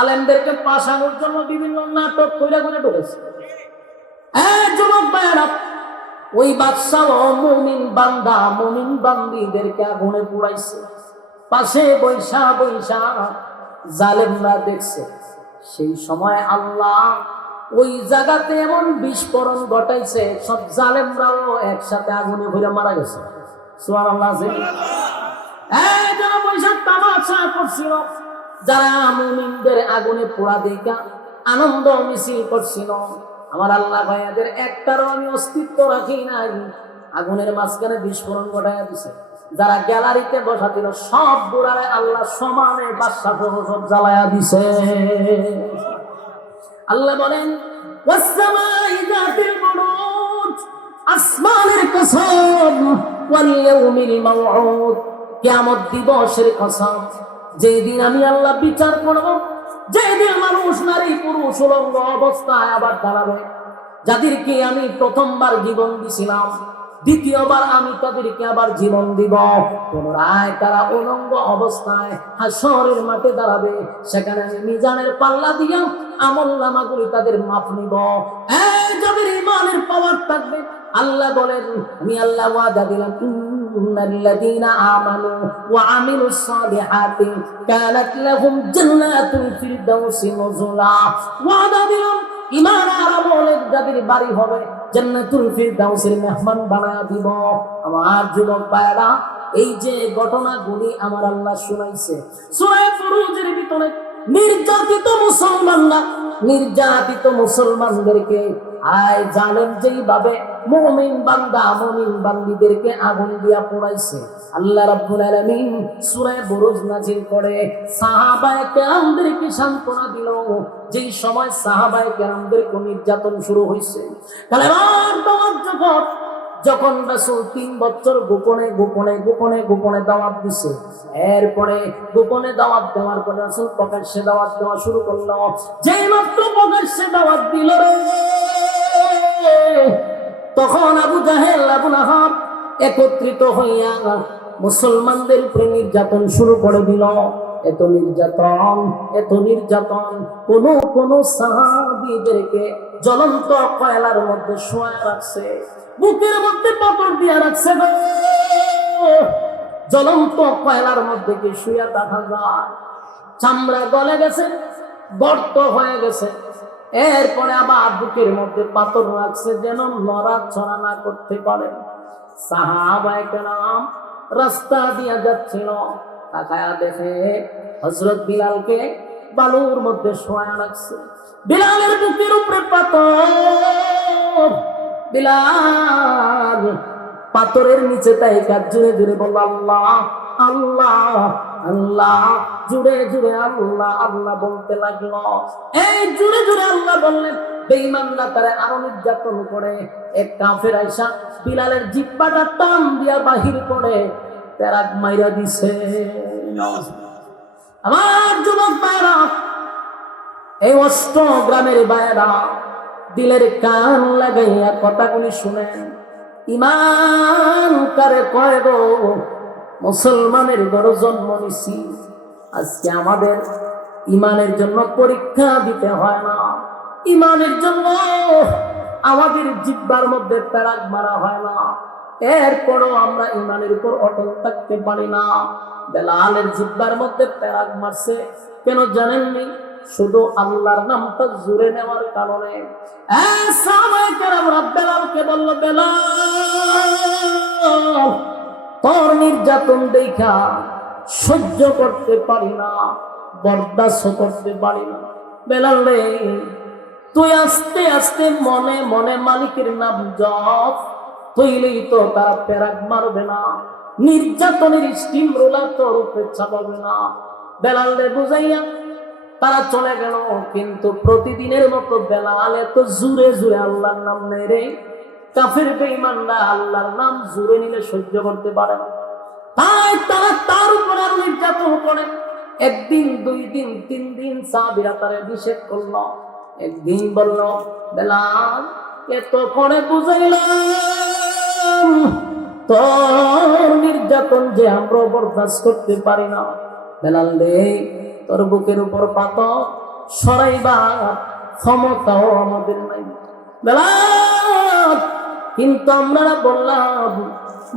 আলেমদেরকে পাশানোর জন্য বিভিন্ন নাটক কইরা করে ঢুকেছে। যুবক ভাইয়েরা, ওই বাদশাহ মুমিন বান্দা মুমিন বান্দীদেরকে আগুনে পুড়াইছে, পাশে বৈশা বৈশা জালেমরা দেখছে। সেই সময় আল্লাহ ওই জায়গাতে এমন বিস্ফোরণ ঘটাইছে, সব জালেমরাও একসাথে আগুনে ভরে মারা গেছে। সুবহানাল্লাহ। যারা বৈশা তামাশা করছিল, যারা মুমিনদের আগুনে পোড়া দেখা আনন্দ মিছিল করছিল, আমার আল্লাহ ভাইয়াদের একটারও আমি অস্তিত্ব রাখি নাই, আগুনের মাঝখানে বিস্ফোরণ ঘটাইয়া দিছে। যারা গ্যালারিতে বসা ছিল সব বুড়ারে আল্লাহ সমানে বাদশা সহ সব জ্বালায়া দিছে। আল্লাহ বলেন ওয়াসসামাই যাতিল বুরুজ, আসমানের কসম, ওয়াল ইয়াউমিল মাউউদ, কিয়ামত দিবসের কসম, যেদিন আমি আল্লাহ বিচার করব, যেদিন মানুষ নারী পুরুষ উলঙ্গ অবস্থায় আবার দাঁড়াবে। যাদেরকে আমি প্রথমবার জীবন দিছিলাম, দ্বিতীয়বার আমি তাদেরকে আবার জীবন দিব, পুনরায় তারা উলঙ্গ অবস্থায় হাসরের মাঠে দাঁড়াবে। সেখানে আমি মিজানের পাল্লা দিয়া আমলনামাগুলি তাদের মাপ নিব। যাদের ঈমানের পাওয়ার থাকবে, আল্লাহ বলেন আমি আল্লাহ ওয়াদা দিলাম, ইন্নাল্লাযীনা আমানু ওয়া আমিলুস সালিহাতি কানাত লাহুম জান্নাতুল ফিরদাউসি নুজুলা। ওয়াদা দিলাম ঈমান আর আমলের যাদের বাড়ি হবে জান্নাতুল ফিরদাউসের মেহমান বানায়া দিব। আমার যুবক ভাইরা, এই যে ঘটনাগুলি আমার আল্লাহ শুনাইছে সূরা ফুরুজের ভিতরে, নির্যাতিত মুসলমানরা নির্যাতিত মুসলমানদেরকে আয় জালেম যেইভাবে মুমিন বান্দা মুমিন বান্দীদেরকে আগুন দিয়া পোড়াইছে, আল্লাহ রাব্বুল আলামিন সূরা বুরুজ নাযিল করে সাহাবায়ে কেরামদেরকে সান্ত্বনা দিল। যেই সময় সাহাবায়ে কেরামদেরকে নির্যাতন শুরু হইছে, কালেমার দাওয়াত যখন রাসূল 3 বছর গোপনে গোপনে গোপনে গোপনে দাওয়াত দিছে, এরপরে গোপনে দাওয়াত দেওয়ার পরে রাসূল প্রকাশ্যে দাওয়াত দেওয়া শুরু করলো। যেই মাত্র প্রকাশ্যে দাওয়াত দিল, তখন আবু জাহেল আবু লাহাব একত্রিত হইয়া মুসলমানদের উপরে নির্যাতন শুরু করে দিল। এত নির্যাতন, কোন সাহাবীদেরকে জ্বলন্ত কয়লার মধ্যে শোয়া রাখছে, বুকের মধ্যে পাথর দিয়া রাখছে। জ্বলন্ত কয়লার মধ্যে কি শুয়া দেখা যায়? চামড়া গলে গেছে, গর্ত হয়ে গেছে। এরপরে আবার বুকের মধ্যে পাথর রাখছে যেন নড়াচড়া না করতে পারে। সাহাবায়ে কেরাম রাস্তা দিয়া যাচ্ছিল, তাকায়া দেখে হযরত বিলালকে বালুর মধ্যে শোয়া রাখছে। বিলালের বুকের উপরে পাথর। বিলাল পাথরের নিচে তাইকা জুড়ে জুড়ে বলল আল্লাহ আল্লাহ আল্লাহ, জুড়ে জুড়ে আল্লাহ আল্লাহ বলতে লাগলো। এই জুড়ে জুড়ে আল্লাহ বললেন, বেঈমানরা তারে আরো নির্যাতন করে। এক কাফের আইসা বিলালের জিহ্বাটা টান দিয়া বাহির করে পেরাক মাইরা দিছে। আমার যুবক ভাইরা, এই অষ্টগ্রামের ভাইরা, দিলের কান লাগাইয়া কথাগুলি শুনেন। ঈমান কারে কয় গো? মুসলমানের ঘরে জন্ম নিছি, আজকে আমাদের ঈমানের জন্য পরীক্ষা দিতে হয় না, ঈমানের জন্য আমাদের জিহ্বার মধ্যে পেরাক মারা হয় না, এরপরও আমরা ঈমানের উপর অটল থাকতে পারি না। বেলালের জিহ্বার মধ্যে পেরাক মারছে কেন জানেননি? শুধু আল্লাহর নামটা জুড়ে নেওয়ার কারণে। সাহাবায়ে কেরামরা বেলালকে বলল, বেলাল তোর নির্যাতন দেখা সহ্য করতে পারি না, বরদাস্ত করতে পারি না। বেলাল রে, তুই আস্তে আস্তে মনে মনে মালিকের নাম জপ, তুইলেই তো তারা পেরাক মারবে না, নির্যাতনের স্টিম রোলার তোর উপরে চাপাবে না। বেলাল রে বুঝাইয়া তারা চলে গেল। কিন্তু প্রতিদিনের মতো বেলাল এত জুড়ে জুড়ে আল্লাহর নাম নেয় রে, কাফির বেঈমানরা আল্লাহর নাম জুড়ে নিলে সহ্য করতে পারে না, তাই তারা তার উপর আর নির্যাতন করে। একদিন, 2 দিন, 3 দিন সাহাবীরা তারে নিষেধ করলো। একদিন বলল, বেলাল এত করে বুঝাইলাম, তোর নির্যাতন যে আমরা বরদাস্ত করতে পারি না। বেলাল রে, তোর বুকের উপর পাথর সরাইবার ক্ষমতাও আমাদের নাই বেলাল। কিন্তু আমরা বললাম,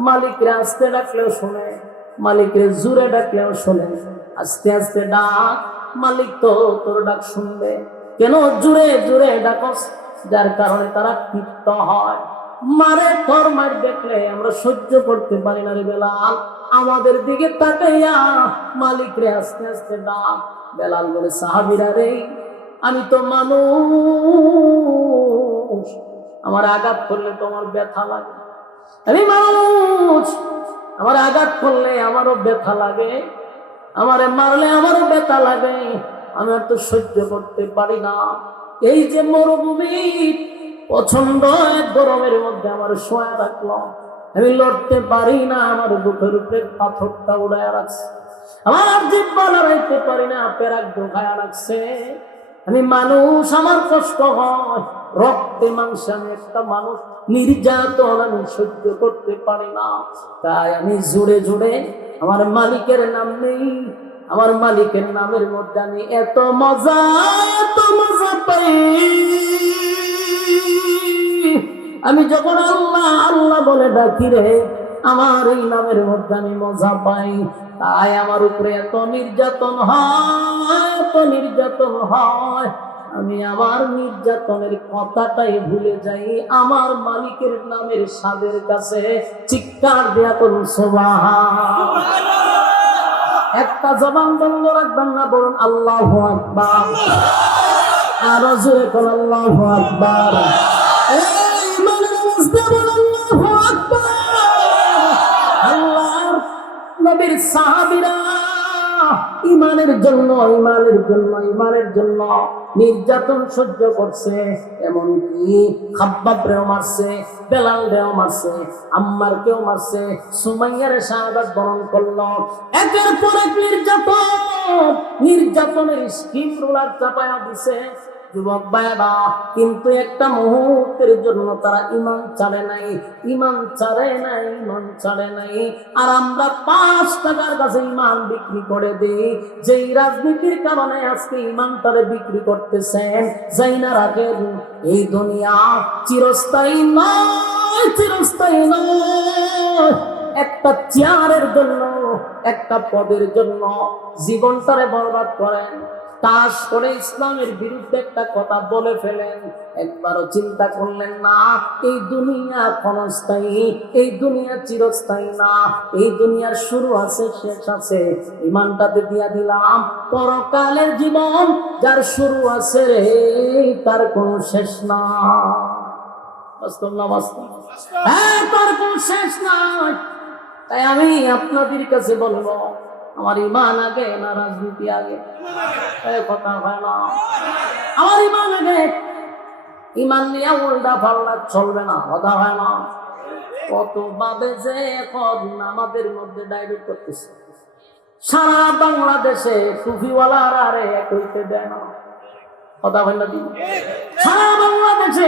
মালিকরে আস্তে ডাকলেও শোনে, মালিকরে জুড়ে ডাকলেও শোনে, আস্তে আস্তে ডাক, মালিক তো তোর ডাক শুনবে। কেন জুড়ে জুড়ে ডাকস? যার কারণে তারা ক্ষিপ্ত হয়, মারে তোর মার দেখলে আমরা সহ্য করতে পারি না রে বেলাল, আমাদের দিকে তাকাইয়া মালিক রে আস্তে আস্তে ডাক। বেলাল বলে, সাহাবীরা রে, আমি তো মানুষ, আমার আঘাত করলে তোমার ব্যথা লাগে। আমি মানুষ, আমার আঘাত করলে আমারও ব্যথা লাগে, আমারে মারলে আমারও ব্যথা লাগে, আমি আর তো সহ্য করতে পারি না। এই যে মরুভূমি প্রচন্ড এক গরমের মধ্যে আমার শোয়া রাখলো, আমি লড়তে পারি না, আমার বুকের উপরে পাথরটা উড়ায় রাখছে, আমার জিহ্বা লড়াইতে পারি না, পেরাক ঢোকায় রাখছে। আমি মানুষ, আমার কষ্ট হয়, রক্তে মাংসে আমি একটা মানুষ, নির্যাতন আমি সহ্য করতে পারি না। তাই আমি জুড়ে জুড়ে আমার মালিকের নাম নেই, আমার মালিকের নামের মধ্যে আমি এত মজা পাই। আমি যখন আল্লাহ আল্লাহ বলে ডাকি রে, আমার এই নামের মধ্যে আমি মজা পাই। তাই আমার উপরে এত নির্যাতন হয়, এত নির্যাতন হয়, আমি আমার নির্যাতনের কথাটাই ভুলে যাই, আমার মালিকের নামের স্বাদের কাছে চিৎকার দেয়া করুন সুবহানাল্লাহ। একটা জবান বন্ধ রাখবেন না, বলুন আল্লাহু আকবার, আর জোরে বলুন আল্লাহু আকবার। এই ইমানের মুসলিম বলুন আল্লাহু আকবার। আল্লাহর নবীর সাহাবীরা ইমানের জন্য নির্যাতন সহ্য করছে, এমনকি খাব্বাবরেও মারছে, বেলালরেও মারছে, আম্মারকেও মারছে, সুমাইয়ার শাহাদাত বরণ করলো। একের পর এক নির্যাতনের স্কিম রুলার চাপায়া দিছে যুবক ভাইরা। কিন্তু একটা মুহূর্তের জন্য তারা ঈমান ছাড়ে নাই। আর আমরা 5 টাকার কাছে ঈমান বিক্রি করে দিই, যেই রাজনীতির কারণে আজকে ঈমানটারে বিক্রি করতেছেন। যাইনা রাখেন, এই দুনিয়া চিরস্থায়ী নয়। একটা চেয়ারের জন্য, একটা পদের জন্য জীবনটারে বরবাদ করেন, তাস করে ইসলামের বিরুদ্ধে একটা কথা বলে ফেলেন, একবারও চিন্তা করলেন না এই দুনিয়া ক্ষণস্থায়ী, এই দুনিয়া চিরস্থায়ী না, এই দুনিয়ার শুরু আছে, শেষ আছে। ঈমানটাতে দিয়া দিলাম, পরকালের জীবন যার শুরু আছে রে, তার কোনো শেষ না। বাস্তব না বাস্তব? হ্যাঁ, তার কোনো শেষ নাই। তাই আমি আপনাদের কাছে বলবো, আমার ঈমান আগে না রাজনীতি আগে? কথা হয় না, আমার ঈমান আগে। ঈমান নিয়ে উল্টা পাল্টা চলবে না, কথা হয় না। কত ভাবে যে এখন আমাদের মধ্যে ডাইরেক্ট করতেছে, সারা বাংলাদেশে টুপিওয়ালারা রে এক হইতে দেয় না, কথা হয় না? সারা বাংলাদেশে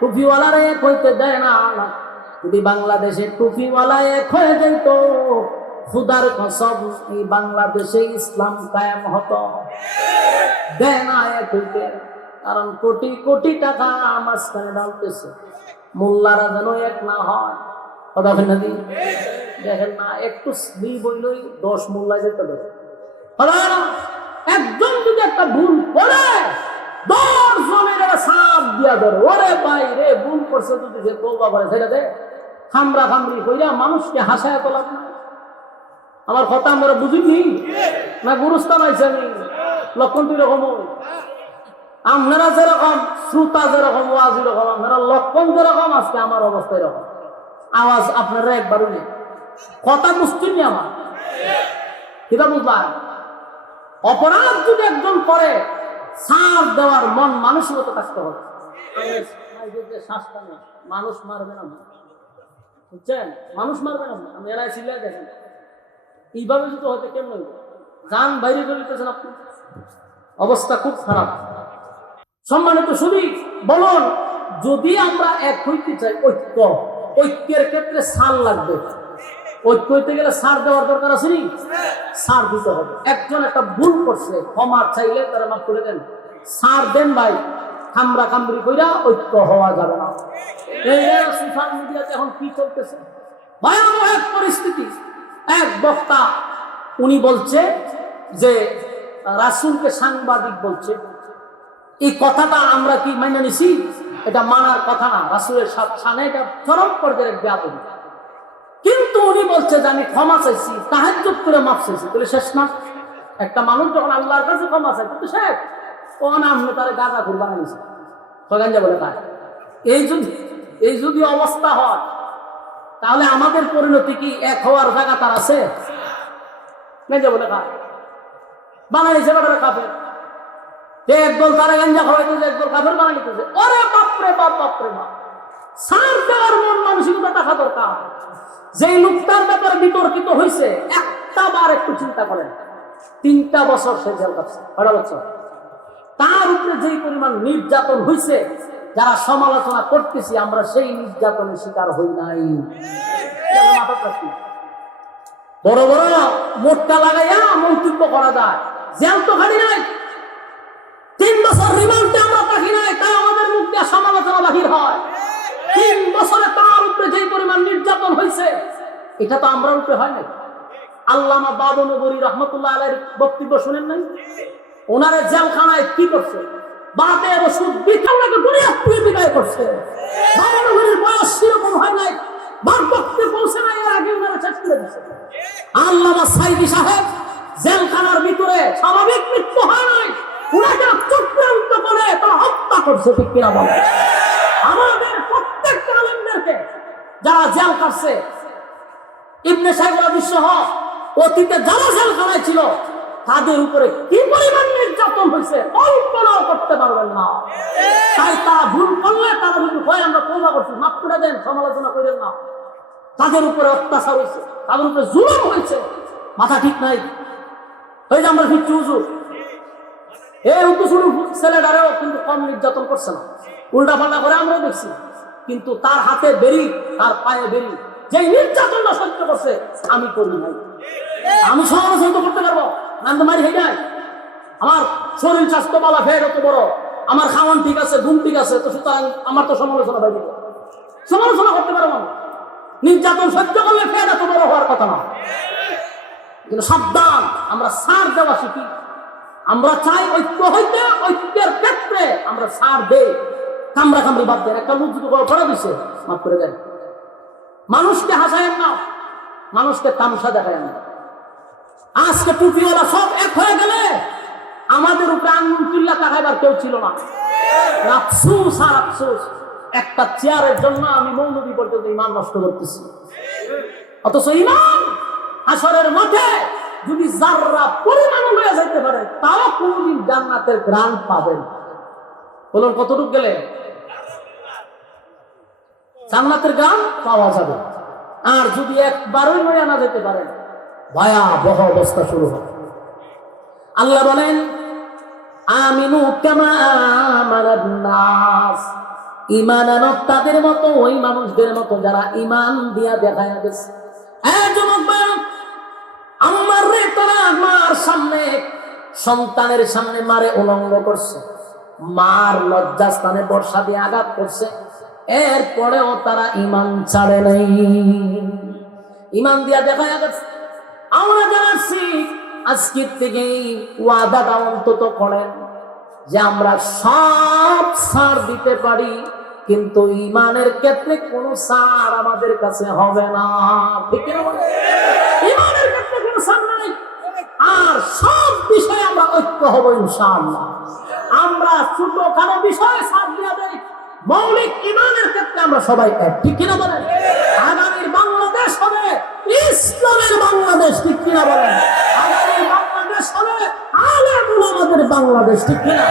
টুপিওয়ালারা এক হইতে দেয় না। যদি বাংলাদেশে টুপিওয়ালা এক হয়ে যেত, খুদার কসম এই বাংলাদেশে ইসলাম কায়েম হতো। দেয় না এক হইতে, কারণ কোটি কোটি টাকা মাঝখানে ডালতেছে, মোল্লারা যেন এক না হয়, কথা হয় না? দেখেন না, একটু স্লিপ হইলই 10 মোল্লা যেতে দেবে। একজন যদি একটা ভুল করে 10 জনের সাপ দিয়া ধরে, ওরে ভাই রে, ভুল করছে, যদি সে তওবা করে সেটা দে, খামরা খামরি কইরা মানুষকে হাসায় তোলা। আমার কথা আমরা বুঝিনি না? গুরুস্থান আছে আমি লক্ষণ দুই রকম, আপনারা যেরকম শ্রোতা যেরকম, ওয়াজ যেরকম, আপনারা লক্ষণ যেরকম, আজকে আমার অবস্থা এরকম। আওয়াজ আপনারা একবারও নেই, কথা বুঝছেন আমার কিতা বুঝলাম? অপরাধ যদি একজন করে ছাড় দেওয়ার মন মানসিকতা থাকতে হবে। মানুষ মারবে না, বুঝছেন? মানুষ মারবে না, আমি এরাই সিলাই দেখেন এইভাবে যদি হয়তো কেমন হইব, যান বাইরে বেরোতেছেন আপনি, অবস্থা খুব খারাপ। সম্মানিত শুধু বলুন, যদি আমরা এক হইতে চাই, ঐক্যের ক্ষেত্রে ছাড় লাগবে। ঐক্য হইতে গেলে ছাড় দেওয়ার দরকার আছে নি? ছাড় দিতে হবে। একজন একটা ভুল করছে, ক্ষমা চাইলে তারা মাফ করে দেন, ছাড় দেন ভাই। খামরা খামরি কইরা ঐক্য হওয়া যাবে না। এই সোশ্যাল মিডিয়াতে এখন কি চলতেছে, ভয়াবহ এক পরিস্থিতি। এক বক্তা উনি বলছে যে রাসূলকে সাংবাদিক বলছে। এই কথাটা আমরা কি মেনে নিছি? এটা মানার কথা না, রাসূলের সামনে এটা চরম পর্যায়ের ব্যাপক। কিন্তু উনি বলছে যে আমি ক্ষমা চাইছি, তাহাজ্জুদ করে মাফ চাইছি, বলে শেষ না? একটা মানুষ যখন আল্লাহর কাছে ক্ষমা চাই কিন্তু শেষ, ও নাম তারা গাঁজা ঘুর বানাইছে, গাঞ্জা বলে তাই। এই যদি অবস্থা হয়, তাহলে আমাদের পরিণতি কি এক হওয়ার জায়গা তার আছে? গাঞ্জা বলে তাই বানাইছে, বেটারা কাফের। একদল তারা গাঞ্জা খাওয়াইতেছে, একদল কাফের বানাইতেছে। ওরে বাপরে বাপ, বাপরে বাপ। ছাড় দেওয়ার মন মানসিকতা থাকা দরকার। যে লোকটার ব্যাপারে বিতর্কিত হয়েছে, একটা বার একটু চিন্তা করেন, 3টা বছর সে জেল কাটছে, 12 বছর। তার উপরে যেই পরিমাণ নির্যাতন হয়েছে, যারা সমালোচনা করতেছি আমরা সেই নির্যাতনের শিকার হই নাই। বড় বড় মোটকা লাগাইয়া মন্তব্য করা যায়, জেল তো খালি নাই, 3 বছর রিমান্ডে আমরা থাকি নাই, তাই আমাদের মুখ দিয়ে সমালোচনা বাহির হয়। 3 বছরে তার উপরে যেই পরিমাণ নির্যাতন হয়েছে, এটা তো আমরা উপরে হয় নাই। আল্লামা বাবনগরী রহমতুল্লাহ আলাইহির বক্তব্য শুনেন নাই? ওনারে জেলখানায় কি করছে? বাতের ওষুধ বিখানাকে দুনিয়া পুড়ে বিদায় করছে। বাবনগরীর বয়স সেরকম হয় নাই, বার্ধক্যে পৌঁছে নাই, এর আগে ওনারা শেষ করে দিচ্ছে। আল্লামা সাইদি সাহেব জেলখানার ভিতরে স্বাভাবিক মৃত্যু হয় নাই, ওনাকে চক্রান্ত করে তারা হত্যা করছে, ঠিক কিনা বলে? আমাদের প্রত্যেকটা আলেমদেরকে যারা জেল কাটছে, ইবনে সাইয়্যিদ সহ অতীতে যারা জেলখানায় ছিল, তাদের উপরে কি পরিমাণ নির্যাতন হয়েছে কল্পনাও করতে পারবেন না। তাই তারা ভুল করলে তারা যদি হয় আমরা তওবা করছি, মাফ করে দেন, সমালোচনা করেন না। তাদের উপরে অত্যাচার হয়েছে, তাদের উপরে জুলুম হয়েছে, মাথা ঠিক নাই। ওই যে আমরা ফিরছি হুজুর, এই উদ্দেশ্যে ছেলেটারেও কিন্তু কম নির্যাতন করছে না, উল্টা পাল্টা করে আমরাও দেখছি। কিন্তু তার হাতে বেরি, তার পায়ে বেরি, যে নির্যাতনটা সহ্য করছে আমি করি নাই। আমি সমালোচনা করতে পারবো নাম তো মারি হয়ে যায়, আমার শরীর স্বাস্থ্য বালা ফের অত বড়, আমার খাওয়ান ঠিক আছে, ঘুম ঠিক আছে, তো সুতরাং আমার তো সমালোচনা বাইরে, সমালোচনা করতে পারবো না। নির্যাতন সহ্য করলে ফের এত বড় হওয়ার কথা না। কিন্তু সাবধান, আমরা ছাড় দেওয়া শিখি। আমরা চাই ঐক্য হইতে, ঐক্যের ক্ষেত্রে আমরা ছাড় দেই, কামরা কামড়ি বাদ দেন। একটা লোক যদি পড়া দিছে, মাফ করে দেন। মানুষকে হাসায়েন না, মানুষকে তামসা দেখায়েন না। আজকে টুপিওয়ালা সব এক হয়ে গেলে আমাদের উপরে আঙ্গুল তুল্লা তাকাইবার কেউ ছিল না। আফসোস আর আফসোস, একটা চেয়ারের জন্য আমি মৌলবী পর্যন্ত ইমান নষ্ট করতেছি। অথচ ইমান হাসরের মাঠে যদি যাররা পরিমাণ হয়ে যেতে পারে, তাও কোনদিন জান্নাতের গ্রান্ট পাবেন। বলুন কতটুকু গেলে জান্নাতের গ্রান্ট পাওয়া যাবে? আর যদি একবারই নয়া না যেতে পারেন, ভয়াবহ অবস্থা শুরু হবে। আল্লাহ বলেন, আমিনু কামা আমানান নাস, ঈমান আনো তাদের মতো, ওই মানুষদের মতো যারা ঈমান দিয়া দেখায়া গেছে। যুবক ভাই, আমার রে তারা মার সামনে, সন্তানের সামনে মারে উলঙ্গ করছে, মার লজ্জাস্থানে বর্ষা দিয়ে আঘাত করছে, এরপরেও তারা ঈমান ছাড়ে নাই, ঈমান দিয়া দেখায়া গেছে। আমরা জানাচ্ছি আজকের থেকে ওয়াদাটা অন্তত করেন যে আমরা সব ছাড় দিতে পারি, কিন্তু ঈমানের ক্ষেত্রে কোনো ছাড় আমাদের কাছে হবে না, ঠিক না? ঈমানের ক্ষেত্রে কোনো ছাড় নাই। আর সব বিষয়ে আমরা ঐক্য হব ইনশাআল্লাহ। আমরা ছোটখাটো বিষয়ে ছাড় দিয়ে দেই, মৌলিক ঈমানের ক্ষেত্রে আমরা সবাই এক, ঠিক কিনা বলেন? আগামীর বাংলাদেশ হবে ইসলামের বাংলাদেশ, ঠিক কিনা বলেন? আগামীর বাংলাদেশ হবে বাংলাদেশ, ঠিক কিনা?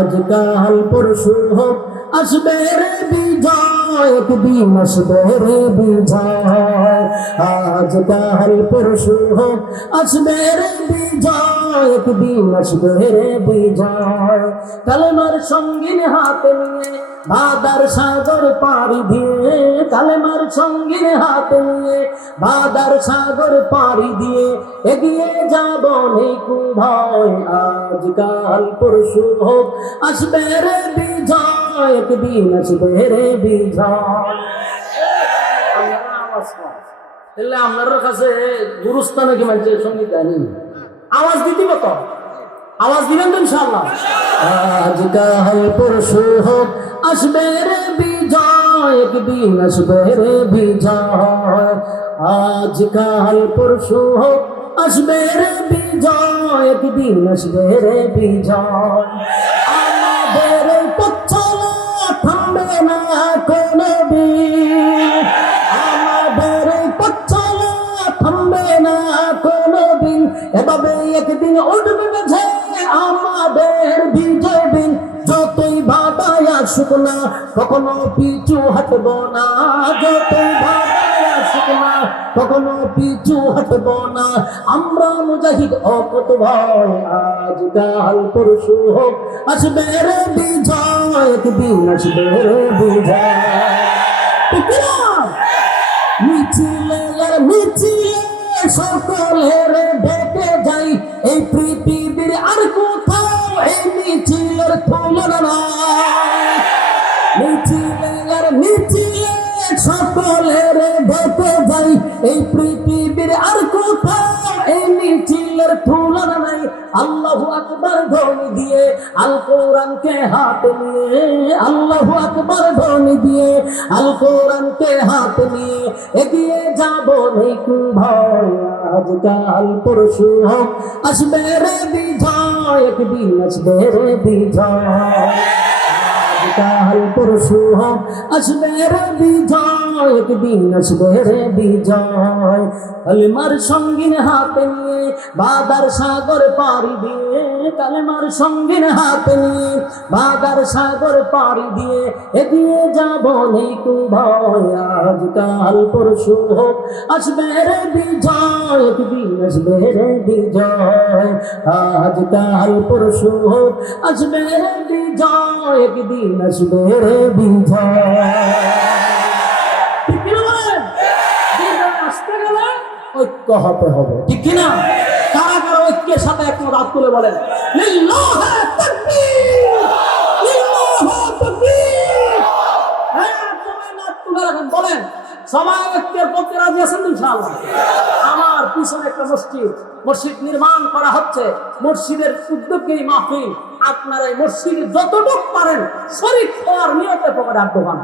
আজকাল পরশু হোক আসবে রে বিজয়, একদিন আসবে রে বিজয়। আজকাল পরশু হোক আসবে রে বিজয়, একদিন আসবে রে বিজয়। কালেমার সঙ্গিন হাতে নিয়ে বাদার সাগর পাড়ি দিয়ে, কালেমার সঙ্গিন হাতে নিয়ে বাদার সাগর পাড়ি দিয়ে এগিয়ে যাব নেই কো ভয়। আজকাল পরশু হোক আসবে রে বিজয়, একদিন আসবে রে বিজয়। আপনার কাছে গুরুস্থানে কি মানছে সঙ্গীত গাইনি, আওয়াজ দিতে কত আওয়াজ দিবেন তো ইনশাআল্লাহ। আজকাল পরশু হোক আসবে রে বিজয়, একদিন আসবে রে বিজয়। আজকাল পরশু হোক আসবে রে বিজয়, একদিন আসবে রে বিজয়। আমাদের পথ চলা থামবে না কোনদিন, আমাদের পথ চলা থামবে না কোনদিন, এভাবে একদিন উঠবে বেঝে আমাদের বিজয় দিন। যতই বাধাই আসুক না কখনো পিছু হাঁটব না, যতই বাধাই আসুক না কখনো পিছু হাঁটব না, আমরা মুজাহিদ অকত ভয়। আজকাল পরশু হোক আসবে রে বিজয়, একদিন আসবে রে বিজয়। মিছিলে আর মিছিলে সকলের ডেকে যাই, এই পৃথিবীর আর কোথাও এই মিছিলের তুলনা নাই। মিছিলে আর মিছিলে সকলের ডেকে যাই, এই পৃথিবীর আর কোথাও এই মিছিলের তুলনা নাই। আল্লাহু আকবার ধ্বনি দিয়ে আল কোরআনকে হাতে নিয়ে, আল্লাহু আকবার ধ্বনি দিয়ে আল কোরআনকে হাতে নিয়ে এগিয়ে যাব নেই কো ভয়। আজকাল পরশু হোক আসবে রে বিজয়, একদিন আসবে রে বিজয়। আজকাল পরশু হোক আসবে রে বিজয়, একদিন আসবে রে বিজয়। কালেমার সঙ্গিন হাতে নিয়ে বাদার সাগর পাড়ি দিয়ে, কালেমার সঙ্গিন হাতে নিয়ে বাদার সাগর পাড়ি দিয়ে এগিয়ে যাব নেই কো ভয়। আজকাল পরশু হোক আসবে রে বিজয়, একদিন আসবে রে বিজয়। আজকাল পরশু হোক আসবে রে বিজয়, একদিন আসবে রে বিজয়। আসতে গেলে ঐক্য হতে হবে, ঠিক কিনা? কারা কারা ঐক্যের সাথে একমত হাত তুলে বলেন লিল্লাহি তাকবীর, লিল্লাহি তাকবীর। হ্যাঁ, সবাই হাত তুলে রাখেন, বলেন সবাই ঐক্যের পক্ষে রাজি আছেন ইনশাআল্লাহ। আমার পিছনে একটা মসজিদ নির্মাণ করা হচ্ছে, মসজিদের উদ্যোগেই মাহফিল। আপনারা এই মসজিদে যতটুক পারেন শরীক হওয়ার নিয়তে পকেটে হাত ঢোকান,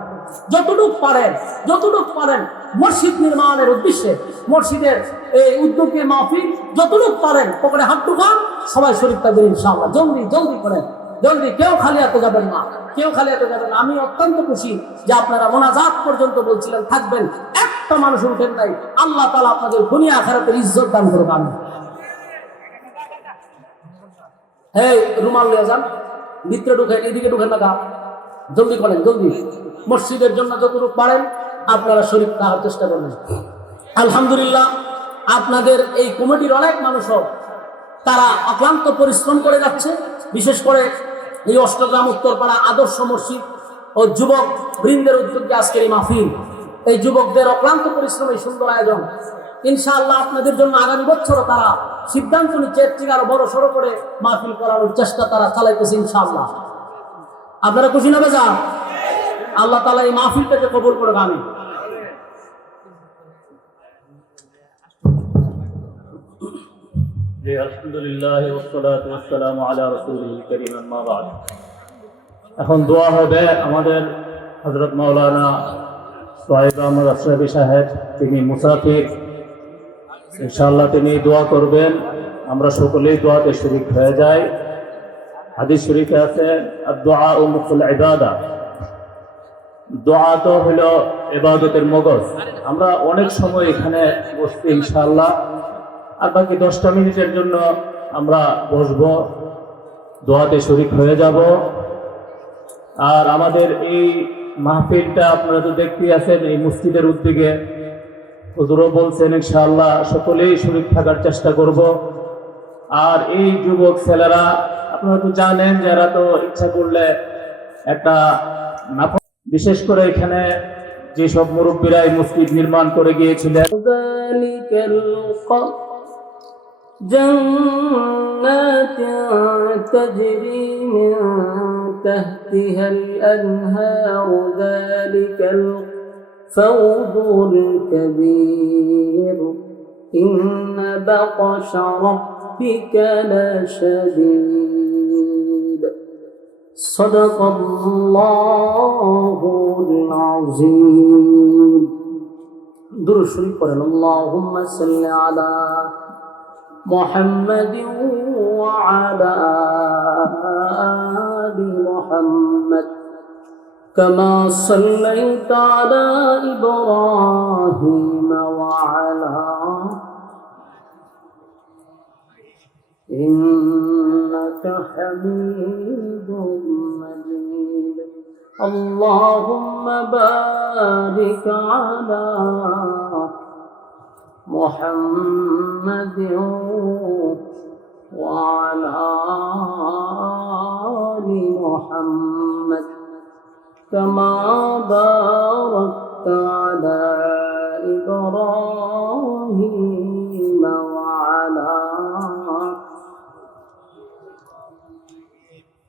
যতটুক পারেন মসজিদ নির্মাণের উদ্দেশ্যে, মসজিদের এই উদ্যোগে মাহফিল যতটুক পারেন পকেটে হাত ঢোকান, সবাই শরীক থাকবেন ইনশাআল্লাহ। জলদি করেন, জলদি, কেউ খালি হাতে যাবেন না, কেউ খালি হাতে যাবেন না। আমি অত্যন্ত খুশি যে আপনারা মোনাজাত পর্যন্ত বলছিলেন থাকবেন, একটা মানুষ উঠেন নাই। আল্লাহ তাআলা আপনাদের দুনিয়া আখিরাতের ইজ্জত দান করুন। আমিন। এই রুমাল নিয়ে যান, ভিতরে ঢুকেন, এদিকে ঢুকেন না, গা জলদি করেন, জলদি। মসজিদের জন্য যতটুকু পারেন আপনারা শরীক থাকার চেষ্টা করবেন। আলহামদুলিল্লাহ, আপনাদের এই কমিটির অনেক মানুষও তারা অক্লান্ত পরিশ্রম করে যাচ্ছে। বিশেষ করে এই অষ্টগ্রাম উত্তরপাড়া আদর্শ মসজিদ ও যুবক বৃন্দের উদ্যোগে আজকের এই মাহফিল, এই যুবকদের অক্লান্ত পরিশ্রম, এই সুন্দর আয়োজন। ইনশাআল্লাহ আপনাদের জন্য আগামী বছরও তারা সিদ্ধান্ত নিচ্ছে এর থেকে আরো বড় সড়ো করে মাহফিল করানোর চেষ্টা তারা চালাইতেছে ইনশাআল্লাহ। আপনারা খুশি না বেজা? আল্লাহ তাআলা এই মাহফিলটাকে কবুল করে। আমিন। আলহামদুলিল্লাহ ওয়াসসালাতু ওয়াসসালামু আলা রাসূলিল কারীম, আম্মা বা'দ। এখন দোয়া হবে। আমাদের হযরত মাওলানা সোহাইব আহমদ আশরাফী সাহেব, তিনি মুসাফির, ইনশাআল্লাহ তিনি দোয়া করবেন। আমরা সকলেই দোয়াতে শরীক হয়ে যাই। হাদিস শরীফে আছে আদ-দুআ মুখুল ইবাদা, দোয়া তো হলো ইবাদতের মগজ। আমরা অনেক সময় এখানে বসছি ইনশাআল্লাহ, আর বাকি 10টা মিনিটের জন্য আমরা বসবো। দোয়াতে শরীক হয়ে যাব। আর আমাদের এই মাহফিলটা আপনারা তো দেখতেই আছেন, এই মসজিদের উদ্যোগে হুজুরও বলছেন ইনশাআল্লাহ সকলেই শরীক থাকার চেষ্টা করব। আর এই যুবক ছেলেরা আপনারা তো জানেন, যারা তো ইচ্ছা করলে একটা বিশেষ করে এখানে যেসব মুরব্বীরা এই মসজিদ নির্মাণ করে গিয়েছিলেন, جنات تجري من تحتها الأنهار ذلك الفوز الكبير إن بطش ربك لشديد صدق الله العظيم درود شريف পড়েন اللهم صل على محمد وعلى آل محمد كما صليت على إبراهيم وعلى إنك حميد مجيد اللهم بارك على محمد وعلى آل محمد كما باركت على إبراهيم وعلى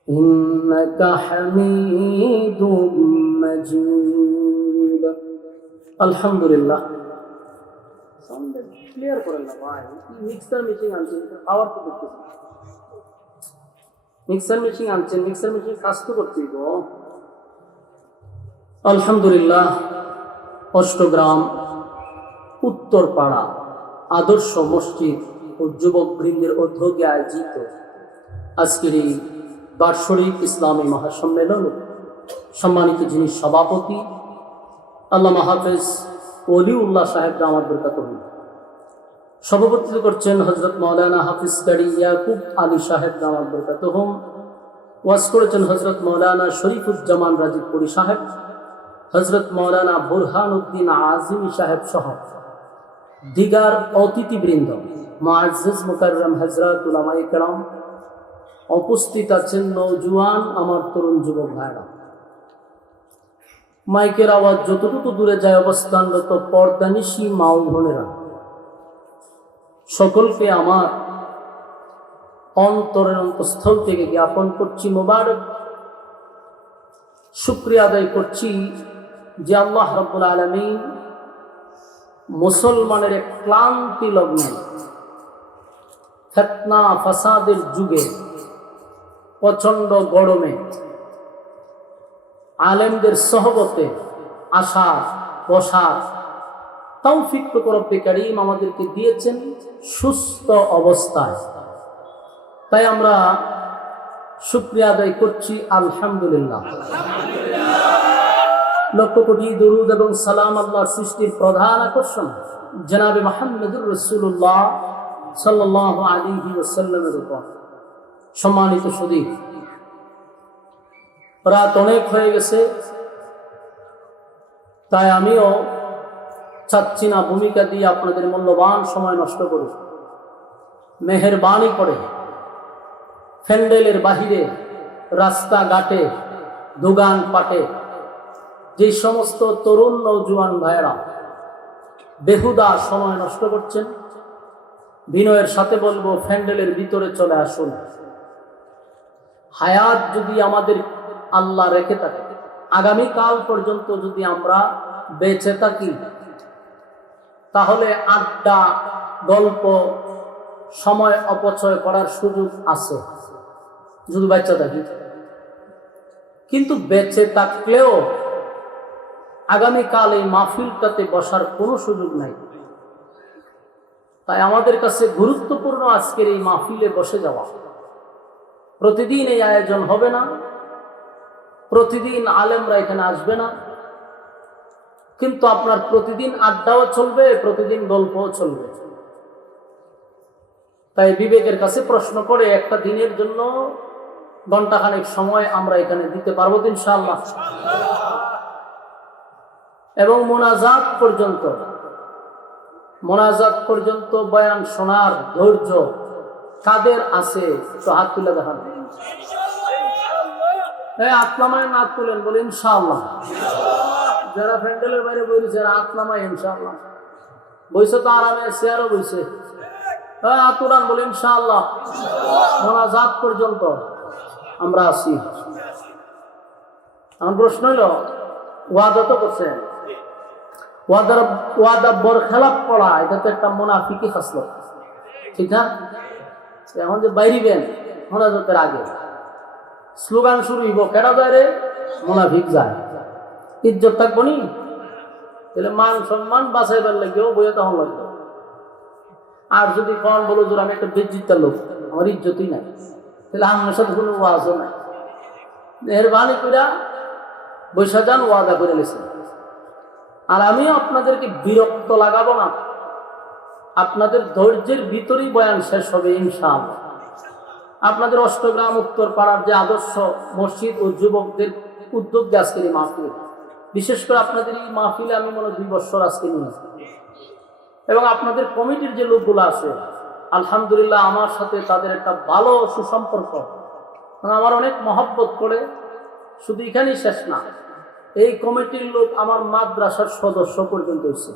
إنك حميد مجيد الحمد لله ক্লিয়ার করেন না ভাই, মিক্সার মেশিন আনছেন পাওয়ার তো করতেছে, মিক্সার মেশিন আনছেন, মিক্সার মেশিন কাজ তো করতেই গো। আলহামদুলিল্লাহ, অষ্টগ্রাম উত্তরপাড়া আদর্শ মসজিদ ও যুবক বৃন্দের উদ্যোগে আয়োজিত আজকের এই বার্ষিক ইসলামী মহাসম্মেলনে সম্মানিত যিনি সভাপতি আল্লামা হাফেজ ওলিউল্লাহ সাহেব দামাত বরকাতুহু, সভাপতিত্ব করছেন হযরত মাওলানা হাফিজ কারি ইয়াকুব আলী সাহেব দামাত বরকাতুহু, ওয়াজ করেছেন হযরত মাওলানা শরীফুজ্জামান রাজিবপুরি সাহেব, হযরত মাওলানা বুরহানুদ্দিন আজিমি সাহেব সহ দিগার অতিথিবৃন্দ, মুআজ্জিজ মুকাররম হযরত উলামায়ে কেরাম, উপস্থিত আছেন নওজোয়ান আমার তরুণ যুবক ভাইরা। মাইকের আওয়াজ যতটুকু দূরে যায় অবস্থানরত পর্দানিশী মা ও বোনেরা, সকলকে আমার অন্তরের অন্তঃস্থল থেকে জ্ঞাপন করছি মোবারক, শুকরিয়া আদায় করছি যে আল্লাহ রাব্বুল আলামিন মুসলমানের এক ক্লান্তি লগ্নে ফিতনা ফাসাদের যুগে প্রচন্ড গরমে আলেমদের সহবতে আসার বসার তৌফিক রব্বে কারীম আমাদেরকে দিয়েছেন সুস্থ অবস্থায়। তাই আমরা শুকরিয়া আদায় করছি আলহামদুলিল্লাহ। লক্ষ কোটি দরুদ এবং সালাম আল্লাহর সৃষ্টির প্রধান আকর্ষণ জনাবে মুহাম্মদুর রাসূলুল্লাহ সাল্লাল্লাহু আলাইহি ওয়াসাল্লামের উপর। সম্মানিত সুধী, রাত অনেক হয়ে গেছে, তাই আমিও চাচ্ছি না ভূমিকা দিয়ে আপনাদের মূল্যবান সময় নষ্ট করি। মেহেরবানি করে প্যান্ডেলের বাহিরে, রাস্তাঘাটে, দোকান পাটে যে সমস্ত তরুণ নওজোয়ান ভাইয়েরা বেহুদা সময় নষ্ট করছেন, বিনয়ের সাথে বলবো প্যান্ডেলের ভিতরে চলে আসুন। হায়াত যদি আমাদের আল্লাহ রেখে থাকে, আগামীকাল পর্যন্ত যদি আমরা বেঁচে থাকি, তাহলে আড্ডা, গল্প, সময় অপচয় করার সুযোগ আছে যদি বেঁচে থাকি। কিন্তু বেঁচে থাকলেও আগামীকাল এই মাহফিলটাতে বসার কোনো সুযোগ নাই। তাই আমাদের কাছে গুরুত্বপূর্ণ আজকের এই মাহফিলে বসে যাওয়া। প্রতিদিন এই আয়োজন হবে না, প্রতিদিন আলেমরা এখানে আসবে না, কিন্তু আপনার প্রতিদিন আড্ডাও চলবে, প্রতিদিন গল্পও চলবে। তাই বিবেকের কাছে প্রশ্ন করে একটা দিনের জন্য ঘন্টাখানেক সময় আমরা এখানে দিতে পারবো তো ইনশাআল্লাহ। এবং মোনাজাত পর্যন্ত বয়ান শোনার ধৈর্য কাদের আছে তো হাত তুলে দেখান। আতলামায় নাক তুলেন, বলে ইনশাআল্লাহ। যারা প্যান্ডেলের বাইরে বইছে আতলামায় ইনশাআল্লাহ, বইছে তো আরামে চেয়ারও বইছে, আতুরান বলে ইনশাআল্লাহ। মোনাজাত পর্যন্ত আমরা আছি। আমার প্রশ্ন হইল, ওয়াদা তো করছেন, ওয়াদা বরখেলাপ করা এটা তো একটা মুনাফিকি খাসলত, ঠিক না? এখন যে বাইরিবেন মোনাজাতের আগে স্লোগান শুরু হইব, কেডা যায় রে? মুনাফিক যায়। ইজ্জত থাকবো নি? তাহলে মান সম্মান বাঁচাইবার লাগেও বইয়ে তখন লাগবে। আর যদি কন বলো যে আমি একটা বেজ্জিতার লোক, আমার ইজ্জতই নাই, তাহলে আমার সাথে কোনো ওয়াজও নাই। মেহরবানি কইরা বৈশা যান, ওয়াদা করে লেছেন। আর আমিও আপনাদেরকে বিরক্ত লাগাবো না, আপনাদের ধৈর্যের ভিতরেই বয়ান শেষ হবে ইনশাআল্লাহ। আপনাদের অষ্টগ্রাম উত্তর পাড়ার যে আদর্শ মসজিদ ও যুবকদের উদ্যোগে আজকের এই মাহফিল, বিশেষ করে আপনাদের এই মাহফিলে আমি মনে 2 বছর আজকে নিয়েছি। এবং আপনাদের কমিটির যে লোকগুলো আছে আলহামদুলিল্লাহ আমার সাথে তাদের একটা ভালো সুসম্পর্ক, আমার অনেক মহব্বত করে। শুধু এখানেই শেষ না, এই কমিটির লোক আমার মাদ্রাসার সদস্য পর্যন্ত হচ্ছে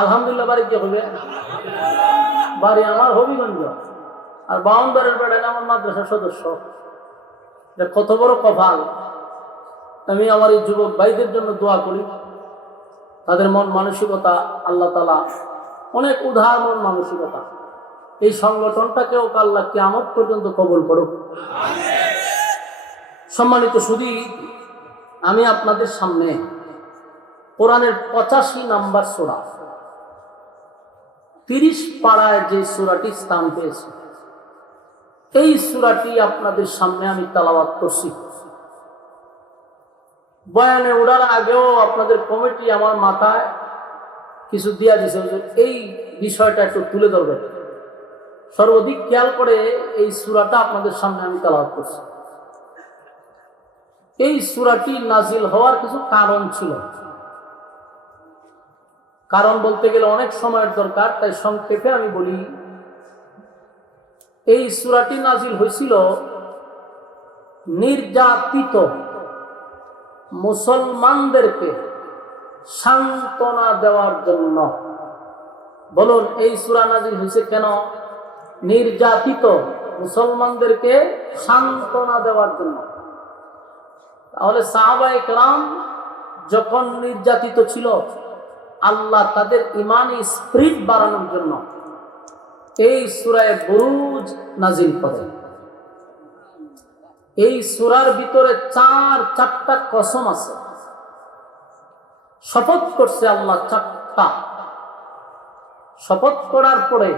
আলহামদুলিল্লাহ। বাড়ি কি হবে? বাড়ি আমার হবিগঞ্জ, আর বাউন্ডারের বেড়ায় আমার মাদ্রাসার সদস্য। কত বড় কপাল! আমি আমার এই যুবক ভাইদের জন্য দোয়া করি, তাদের মন মানসিকতা আল্লাহ তাআলা অনেক উদার মন মানসিকতা, এই সংগঠনটাকেও আল্লাহ কিয়ামত পর্যন্ত কবুল করুক। সম্মানিত সুধী, আমি আপনাদের সামনে কোরআনের 85 নম্বর সূরা 30 পাড়ায় যে সূরাটি স্থান পেয়েছে, এই সূরাটি আপনাদের সামনে আমি তেলাওয়াত করছি। বয়ানে ওঠার আগেও আপনাদের কমিটি আমার মাথায় কিছু দিয়া দিছে, এই বিষয়টা একটু তুলে ধরবেন। সর্বাধিক খেয়াল করে এই সূরাটা আপনাদের সামনে আমি তেলাওয়াত করছি। এই সূরাটি নাজিল হওয়ার কিছু কারণ ছিল। কারণ বলতে গেলে অনেক সময়ের দরকার, তাই সংক্ষেপে আমি বলি। এই সূরাটি নাজিল হয়েছিল নির্যাতিত মুসলমানদেরকে সান্ত্বনা দেওয়ার জন্য। বলুন, এই সূরা নাজিল হয়েছে কেন? নির্যাতিত মুসলমানদেরকে সান্ত্বনা দেওয়ার জন্য। তাহলে সাহাবায়ে কেরাম যখন নির্যাতিত ছিল, আল্লাহ তাদের ইমানি স্পিরিট বাড়ানোর জন্য এই সূরায়ে বুরুজ নাজিল করেন। এই সূরার ভিতরে 4টা কসম আছে। শপথ করছে আল্লাহ 4টা। শপথ করার পরে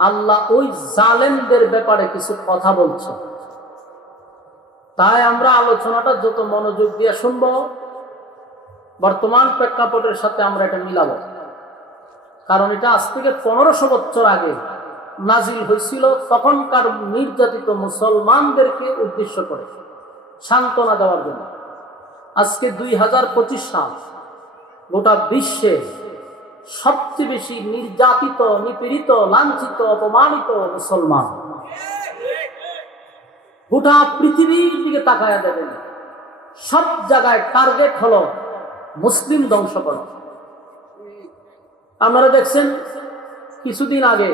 আল্লাহ ওই জালেমদের ব্যাপারে কিছু কথা বলছে। তাই আমরা আলোচনাটা যত মনোযোগ দিয়ে শুনবো, বর্তমান প্রেক্ষাপটের সাথে আমরা এটা মিলাবো। কারণ এটা আজ থেকে 1500 বছর আগে নাজিল হয়েছিল, তখনকার নির্যাতিত মুসলমানদেরকে উদ্দেশ্য করে সান্ত্বনা দেওয়ার জন্য। আজকে 2025 সাল, গোটা বিশ্বে সবচেয়ে বেশি নির্যাতিত, নিপীড়িত, লাঞ্ছিত, অপমানিত মুসলমান। গোটা পৃথিবীর দিকে তাকায়া দেবেন, সব জায়গায় টার্গেট হলো মুসলিম ধ্বংস করা। আপনারা দেখছেন কিছুদিন আগে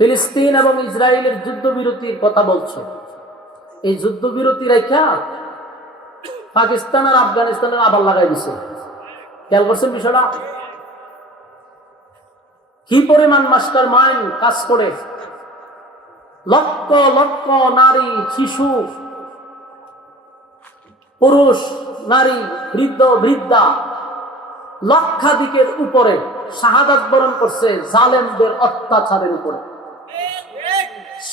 ফিলিস্তিন এবং ইসরায়েলের যুদ্ধবিরতির কথা বলছে। এই যুদ্ধবিরতি রেখা পাকিস্তান আর আফগানিস্তানের আবার লাগাই দিছে। খেয়াল করছেন বিষয়টা? কি পরিমাণ মাস্টার মাইন্ড কাজ করে, লক্ষ লক্ষ নারী, শিশু, পুরুষ, নারী, বৃদ্ধ, বৃদ্ধা লক্ষাধিকের উপরে শাহাদাত বরণ করছে জালেমদের অত্যাচারের উপরে।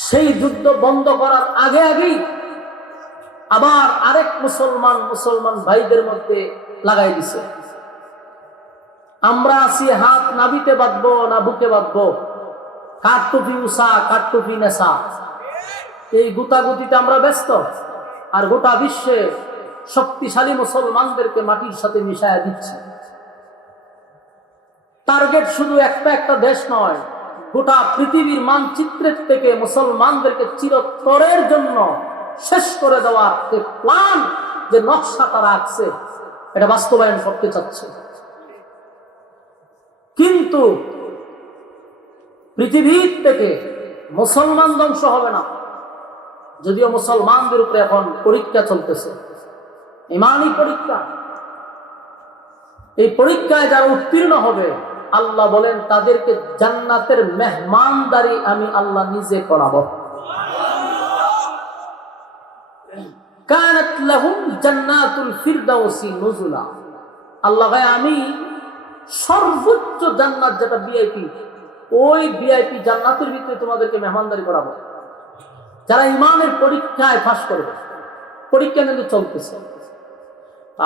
সেই যুদ্ধ বন্ধ করার আগে আগেই আবার আরেক মুসলমান ভাইদের মধ্যে লাগাই দিছে। আমরা আছি হাত নাভিতে বাঁধবো না বুকে বাঁধবো, কারটুপি উষা, কারটুপি নেশা, এই গুতাগুতিতে আমরা ব্যস্ত। আর গোটা বিশ্বে শক্তিশালী মুসলমানদেরকে মাটির সাথে মিশায়া দিচ্ছে। টার্গেট শুধু একটা একটা দেশ নয়, গোটা পৃথিবীর মানচিত্রের থেকে মুসলমানদেরকে চিরতরের জন্য শেষ করে দেওয়ার যে প্ল্যান, যে নকশা তারা আঁকছে, এটা বাস্তবায়ন করতে চাচ্ছে। কিন্তু পৃথিবীর থেকে মুসলমান ধ্বংস হবে না, যদিও মুসলমানদের উপরে এখন পরীক্ষা চলতেছে, ইমানি পরীক্ষা। এই পরীক্ষায় যারা উত্তীর্ণ হবে, আল্লাহ বলেন তাদেরকে জান্নাতের মেহমানদারি আমি আল্লাহ নিজে করাবো। কানাত লাহুম জান্নাতুল ফিরদাউসি নুজুলা। আল্লাহ ভাই, আমি সর্বোচ্চ জান্নাত যেটা ভিআইপি, ওই ভিআইপি জান্নাতের ভিতরে তোমাদেরকে মেহমানদারি করাবো যারা ইমানের পরীক্ষায় পাস করবে। পরীক্ষা কিন্তু চলতেছে।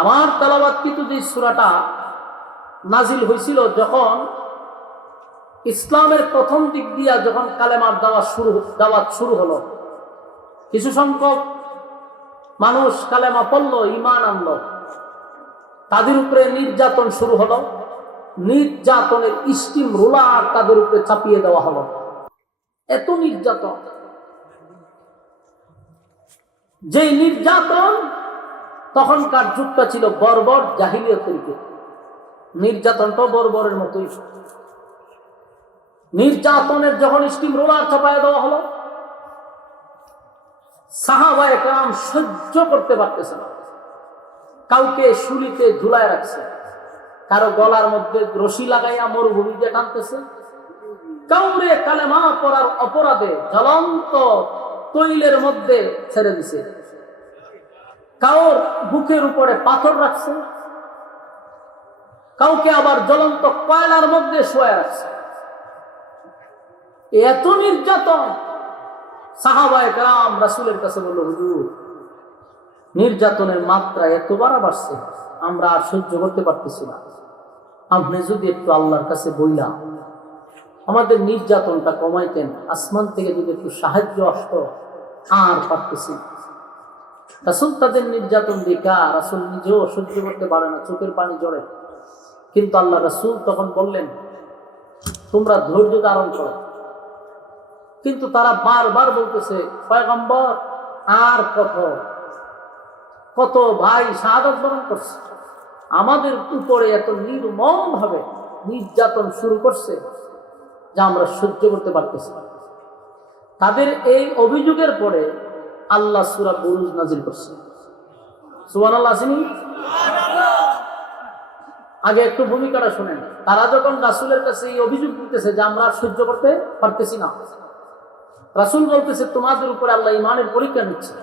আমার তেলাওয়াত কিন্তু যে সূরাটা নাজিল হয়েছিল যখন ইসলামের প্রথম দিক দিয়া যখন কালেমার দাওয়াত শুরু হলো, কিছু সংখ্যক মানুষ কালেমা পড়লো, ঈমান আনলো, তাদের উপরে নির্যাতন শুরু হলো। নির্যাতনের স্টিম রোলার তাদের উপরে চাপিয়ে দেওয়া হলো। এত নির্যাতন, যে নির্যাতন তখনকার যুগটা ছিল বর্বর জাহিলিয়াতের যুগ। নির্যাতনটা বর্বরের মতোই। নির্যাতনের যখন স্টিম রোলার চাপায় দেওয়া হলো, সাহাবায়ে কেরাম সহ্য করতে পারতেছে না। কাউকে শুলিতে ঝুলায় রাখছে, কারো গলার মধ্যে রশি লাগাইয়া মরুভূমিতে টানতেছে, কাউরে কালেমা পড়ার অপরাধে জ্বলন্ত তৈলের মধ্যে ছেড়ে দিছে, কাউর বুকের উপরে পাথর রাখছে, কাউকে আবার জ্বলন্ত কয়লার মধ্যে শোয়া রাখছে। এত নির্যাতন। সাহাবায়ে কেরাম রাসূলের কাছে বলল, হুজুর, নির্যাতনের মাত্রা এতবার বাড়ছে, আমরা আর সহ্য করতে পারতেছি না। আপনি যদি একটু আল্লাহর কাছে বইলা আমাদের নির্যাতনটা কমাইতেন, আসমান থেকে যদি একটু সাহায্য আসতো, আর পারতেছি না। রাসূল তাদের নির্যাতন দেখা রাসূল নিজেও সহ্য করতে পারে না, চোখের পানি ঝরে। কিন্তু আল্লাহ রাসূল তখন বললেন, তোমরা ধৈর্য ধারণ করো। কিন্তু তারা বারবার বলতেছে, পয়গম্বর আর কত ভাই শাহাদাত বরণ করছে, আমাদের উপরে এত নির্মম ভাবে নির্যাতন শুরু করছে যা আমরা সহ্য করতে পারতেছি না। তাদের এই অভিযোগের পরে আল্লাহ সূরা বুরুজ নাজিল করছে। সুবহানাল্লাহ আসেনি? আগে একটু ভূমিকাটা শুনেন। তারা যখন রাসূলের কাছে এই অভিযোগ দিতেছে যে আমরা সহ্য করতে পারতেছি না, রাসূল বলতেছে তোমাদের উপরে আল্লাহ ইমানের পরীক্ষা নিচ্ছে।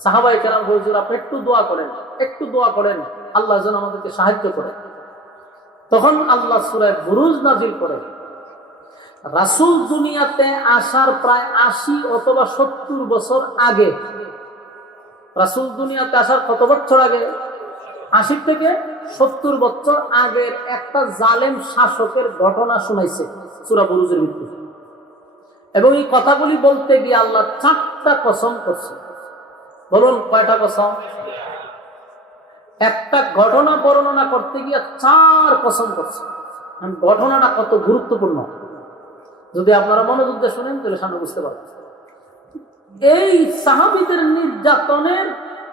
সাহাবায়ে কেরাম হুজুর, আপনি একটু দোয়া করেন, একটু দোয়া করেন, আল্লাহ যেন আমাদেরকে সাহায্য করে। তখন আল্লাহ সূরা বুরুজ নাজিল করে। রাসূল দুনিয়াতে আসার প্রায় ৮০ অথবা ৭০ বছর আগে, রাসূল দুনিয়াতে আসার কত বছর আগে? ৮০ থেকে ৭০ বছর আগের একটা জালেম শাসকের ঘটনা শুনাইছে সূরা বুরুজের ভিতরে। এবং এই কথাগুলি বলতে গিয়ে আল্লাহ ৪টা কসম করছে। বলুন কয়টা কসম? একটা ঘটনা বর্ণনা করতে গিয়ে ৪ কসম করছে। ঘটনাটা কত গুরুত্বপূর্ণ যদি আপনারা মনোযোগ দিয়ে শুনেন তাহলে সামনে বুঝতে পারবেন। এই সাহাবীদের নির্যাতনের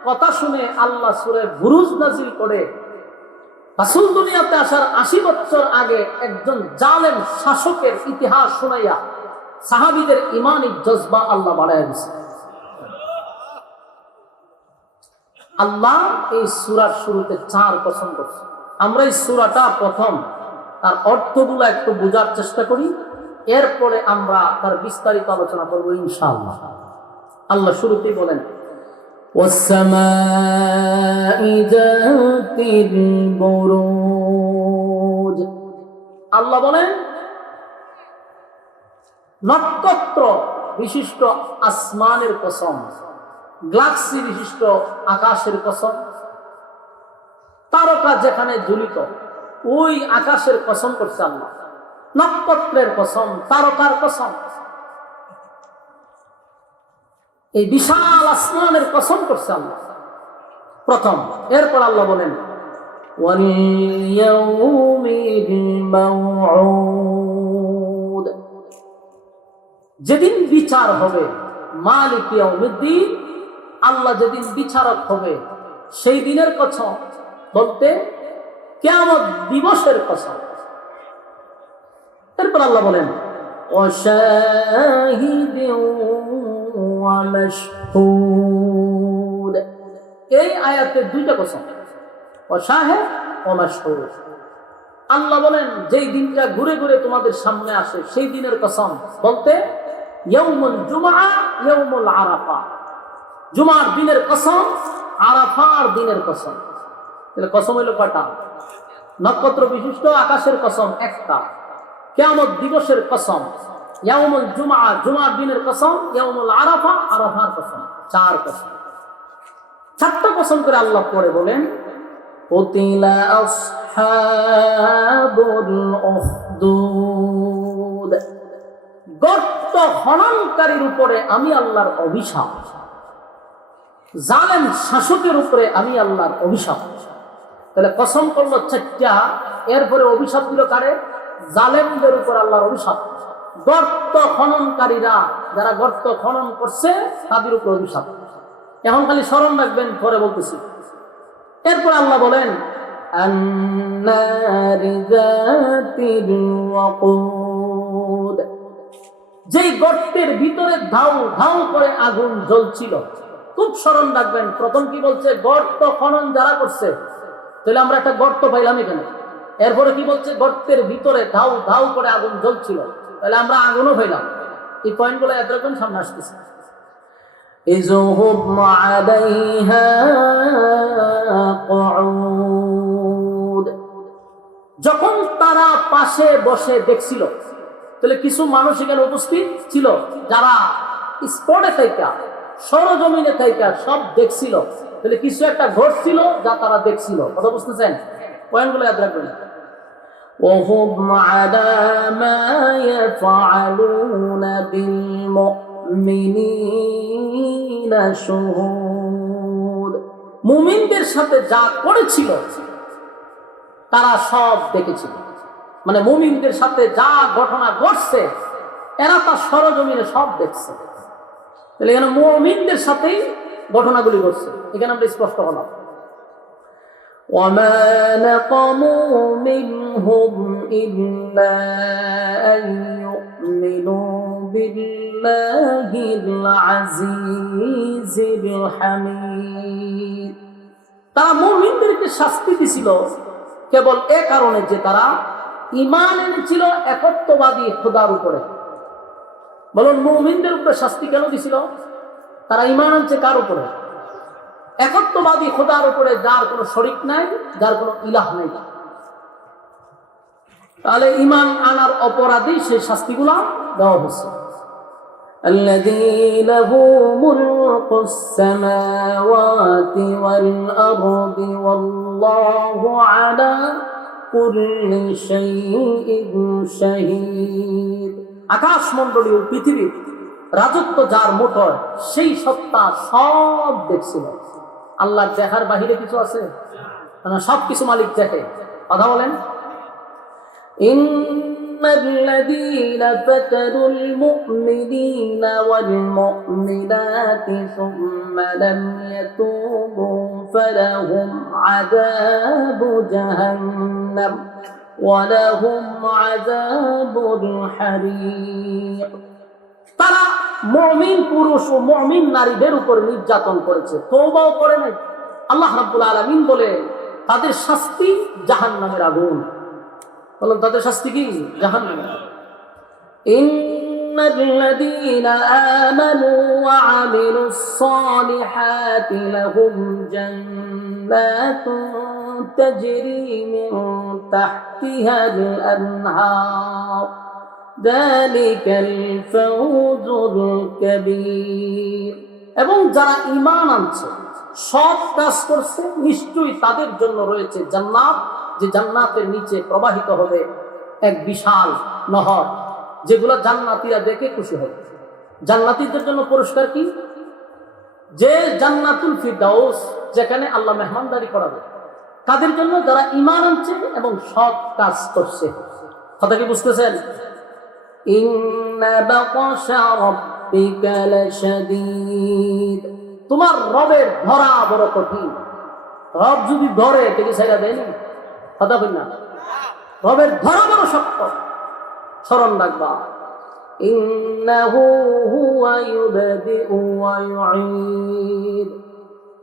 কথা শুনে আল্লাহ সূরা বুরুজ নাজিল করে রাসূল দুনিয়াতে আসার ৮০ বছর আগে একজন জালেম শাসকের ইতিহাস শুনাইয়া সাহাবীদের ঈমানি জজবা আল্লাহ বাড়ায় দিয়েছে। আল্লাহ এই সূরার শুরুতে ৪ কসম করছে। আমরা এই সূরাটা প্রথম তার অর্থগুলো একটু বোঝার চেষ্টা করি, এরপরে আমরা তার বিস্তারিত আলোচনা করবো ইনশাআল্লাহ। আল্লাহ শুরুতেই বলেন, ওয়াস-সামাই যাতিল বুরুজ। আল্লাহ বলেন নক্ষত্র বিশিষ্ট আসমানের কসম, গ্যালাক্সি বিশিষ্ট আকাশের কসম, তারকা যেখানে ঝুলিত ওই আকাশের কসম করছে আল্লাহ। নক্ষত্রের কসম, তারকার কসম, এই বিশাল আসমানের কসম করছে আল্লাহ প্রথম। এরপর আল্লাহ বলেন ওয়াল-ইয়াউমিল মাউউদ, যেদিন বিচার হবে, মালিক ইয়াউমিদ্দিন, আল্লাহ যেদিন বিচারক হবে সেই দিনের কসম, বলতে কিয়ামত দিবসের কসম। এরপর আল্লাহ বলেন ওয়াশাহিদিন ওয়া মাশহুদ, এই আয়াতে দুইটা কসম, ওয়াশাহিদ ওয়া মাশহুদ। আল্লাহ বলেন যেই দিনটা ঘুরে ঘুরে তোমাদের সামনে আসে সেই দিনের কসম, বলতে ইয়াউমুল জুমআ, ইয়াউমুল আরাফা, জুমার দিনের কসম, আরাফার দিনের কসম। তাহলে কসম হইল কয়টা? নক্ষত্র বিশিষ্ট আকাশের কসম একটা, কিয়ামত দিবসের কসম, ইয়াউমুল জুমআ, জুমার দিনের কসম, ইয়াউমুল আরাফা, আরাফার কসম, চার কসম। চারটা কসম করে আল্লাহ পরে বলেন কুতিলা আসহাবুল উখদুদ, গর্ত খননকারীর উপরে আমি আল্লাহর অভিশাপ, জালেম শাসকের উপরে আমি আল্লাহর অভিশাপ। তাহলে কসম করলো চারটা, এরপরে অভিশাপ দিল কারে? জালেমদের উপর আল্লাহর অভিশাপ। গর্ত খননকারীরা, যারা গর্ত খনন করছে তাদের উপর অভিশাপ। এখন খালি স্মরণ রাখবেন, পরে বলতেছি। এরপর আল্লাহ বলেন আন-নারি যাতিল ওয়াকুদ, যেই গর্তের ভিতরে ধাউ ধাউ করে আগুন জ্বলছিল। খুব স্মরণ রাখবেন, প্রথম কি বলছে? গর্ত খনন যারা করছে। তাহলে আমরা একটা গর্ত পাইলাম এখানে। এরপরে কি বলছে? গর্তের ভিতরে ধাউ ধাউ করে আগুন জ্বলছিল। তাহলে আমরা আগুনও পাইলাম। এই পয়েন্টগুলো এত রকম সামনে আসতেছে। ইযহুম আলাইহা কুউদ, যখন তারা পাশে বসে দেখছিল, তাহলে কিছু মানুষ এখানে উপস্থিত ছিল যারা স্পটে থাইকা, সরজমিনে থাইকা সব দেখছিল। তাহলে কিছু একটা ঘটছিল যা তারা দেখছিল। কথা বুঝতেছেন? পয়েন্টগুলো ইয়াদ রাখবেন। وهم على ما يفعلون بالمؤمنين شهود, মুমিনদের সাথে যা করেছিল তারা সব দেখেছিল। মানে মুমিনদের সাথে যা ঘটনা ঘটছে এরা তার সরজমিনে সব দেখছে। তাহলে এখানে মুমিনদের সাথেই ঘটনাগুলি ঘটছে, এখানে আমরা স্পষ্ট হলাম। وما نقموا منهم إلا أن يؤمنوا بالله العزيز الحميد, তারা মুমিনদেরকে শাস্তি দিছিল কেবল এ কারণে যে তারা ঈমান এনেছিল একত্ববাদী খোদার উপরে। বলুন মুমিনদের উপরে শাস্তি কেন দিছিল? তারা ঈমান আনছে কার উপরে? একত্ববাদী খোদার উপরে, যার কোনো শরীক নাই, যার কোনো ইলাহ নাই। তাহলে ঈমান আনার অপরাধী সেই শাস্তিগুলো দেওয়া হচ্ছে। الذي له ملك السماوات والأرض والله على كل شيء شهيد, আকাশ মণ্ডলী ও পৃথিবীর রাজত্ব যার মোটর, সেই সত্তা সব দেখছিল। আল্লাহ দেখার বাহিরে কিছু আছে? সব কিছু মালিক দেখে। কথা বলেন। ইন্নাল্লাযীনা ফাতানুল মুমিনিনা ওয়াল মুমিনাতি সুম্মা লাম ইয়াতুবু ফালাহুম আযাবু জাহান্নাম ওয়া লাহুম আযাবুল হারীক, তারা মুমিন পুরুষ ও মুমিন নারীদের উপর নির্যাতন করেছে, তওবাও করে নাই। আল্লাহ রাব্বুল আলামিন বলে তাদের শাস্তি জাহান্নামের আগুন। বলেন তাদের শাস্তি কি? জাহান্নামের আগুন। ইন্নাল্লাযীনা আমানু ওয়া আমিলুস সালিহাতি লাহুম জান্নাতুন তাজরি মিন তাহতিহাল আনহার যালিকাল ফাওজুল কাবীর, এবং যারা ঈমান আনছে, সৎ কাজ করছে, নিশ্চয়ই তাদের জন্য রয়েছে জান্নাত, যে জান্নাতের নিচে প্রবাহিত হবে এক বিশাল নহর, যেগুলো জান্নাতীরা দেখে খুশি হবে। জান্নাতীদের জন্য পুরস্কার কি? যে জান্নাতুল ফিরদাউস, যেখানে আল্লাহ মেহমানদারি করাবে। তাদের জন্য যারা ঈমান আনছে এবং সৎ কাজ করছে। কথা কি বুঝতেছেন? ইন্না বাতাশা রাব্বিকা লাশাদীদ, তোমার রবের ধরা বড় কঠিন। রব যদি ধরে তাকে ছেড়ে দেয়নি। কথা বল না, রবের ধরা বড় শক্ত। স্মরণ রাখবা, ইন্নাহু হুয়া ইউবদিউ ওয়া ইউঈদ,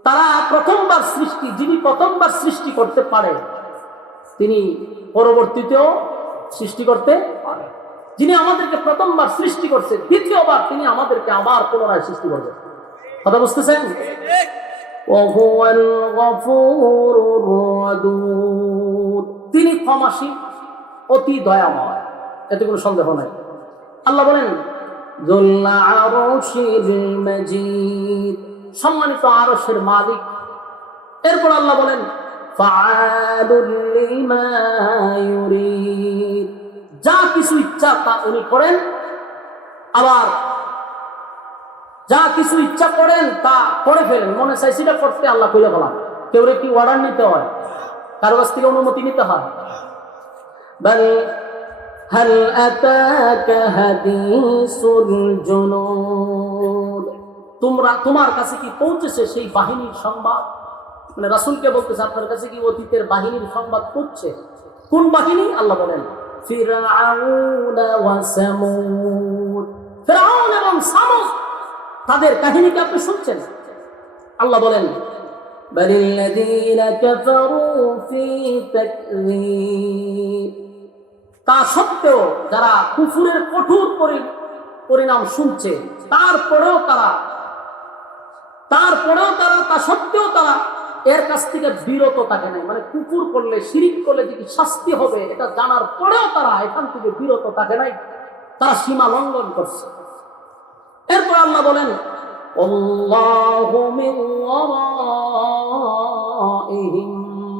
তারা প্রথমবার সৃষ্টি, যিনি প্রথমবার সৃষ্টি করতে পারে তিনি পরবর্তীতেও সৃষ্টি করতে পারে। যিনি আমাদেরকে প্রথমবার সৃষ্টি করছে, দ্বিতীয়বার তিনি আমাদেরকে আবার পুনরায় সৃষ্টি করবেন। কথা বুঝতেছেন? ওয়াহুয়াল গফুরুর ওয়াদুদ, তিনি ক্ষমাশীল, অতি দয়াময়, এতে কোনো সন্দেহ নাই। আল্লাহ বলেন যুল আরশিল মাজিদ, সম্মানিত আরশের মালিক। এরপর আল্লাহ বলেন ফাআলুল লিমা ইউরিদ, যা কিছু ইচ্ছা তা উনি করেন, আবার যা কিছু ইচ্ছা করেন তা করে ফেলেন। মনে চাই সেটা করতে আল্লাহ কইয়া বলা। কেউ কি অর্ডার নিতে হয়? কারো কাছ থেকে অনুমতি নিতে হয়? বাল হাল আতাকা হাদিসুল জুনুদ, তোমার কাছে কি পৌঁছেছে সেই বাহিনীর সংবাদ? মানে রাসূলকে বলতেছে আপনার কাছে কি অতীতের বাহিনীর সংবাদ পৌঁছে? কোন বাহিনী? আল্লাহ বলেন ফিরআউন ওয়া সামুদ, ফিরআউন এবং সামুদ তাদের কাহিনীকে আপনি শুনছেন? আল্লাহ বলেন বালিল্লাযীনা কাফারু ফি তাকযীব, তা সত্ত্বেও যারা কুফুরের কঠোর পরিণাম শুনছে, তারপরেও তারা তা সত্ত্বেও তারা এর কাছ থেকে বিরত থাকে নাই। মানে কুফর করলে, শিরিক করলে যে কি শাস্তি হবে এটা জানার পরেও তারা এখান থেকে বিরত থাকে নাই, তারা সীমা লঙ্ঘন করছে। এরপর আল্লাহ বলেন আল্লাহু মিন ওয়ারাইহিম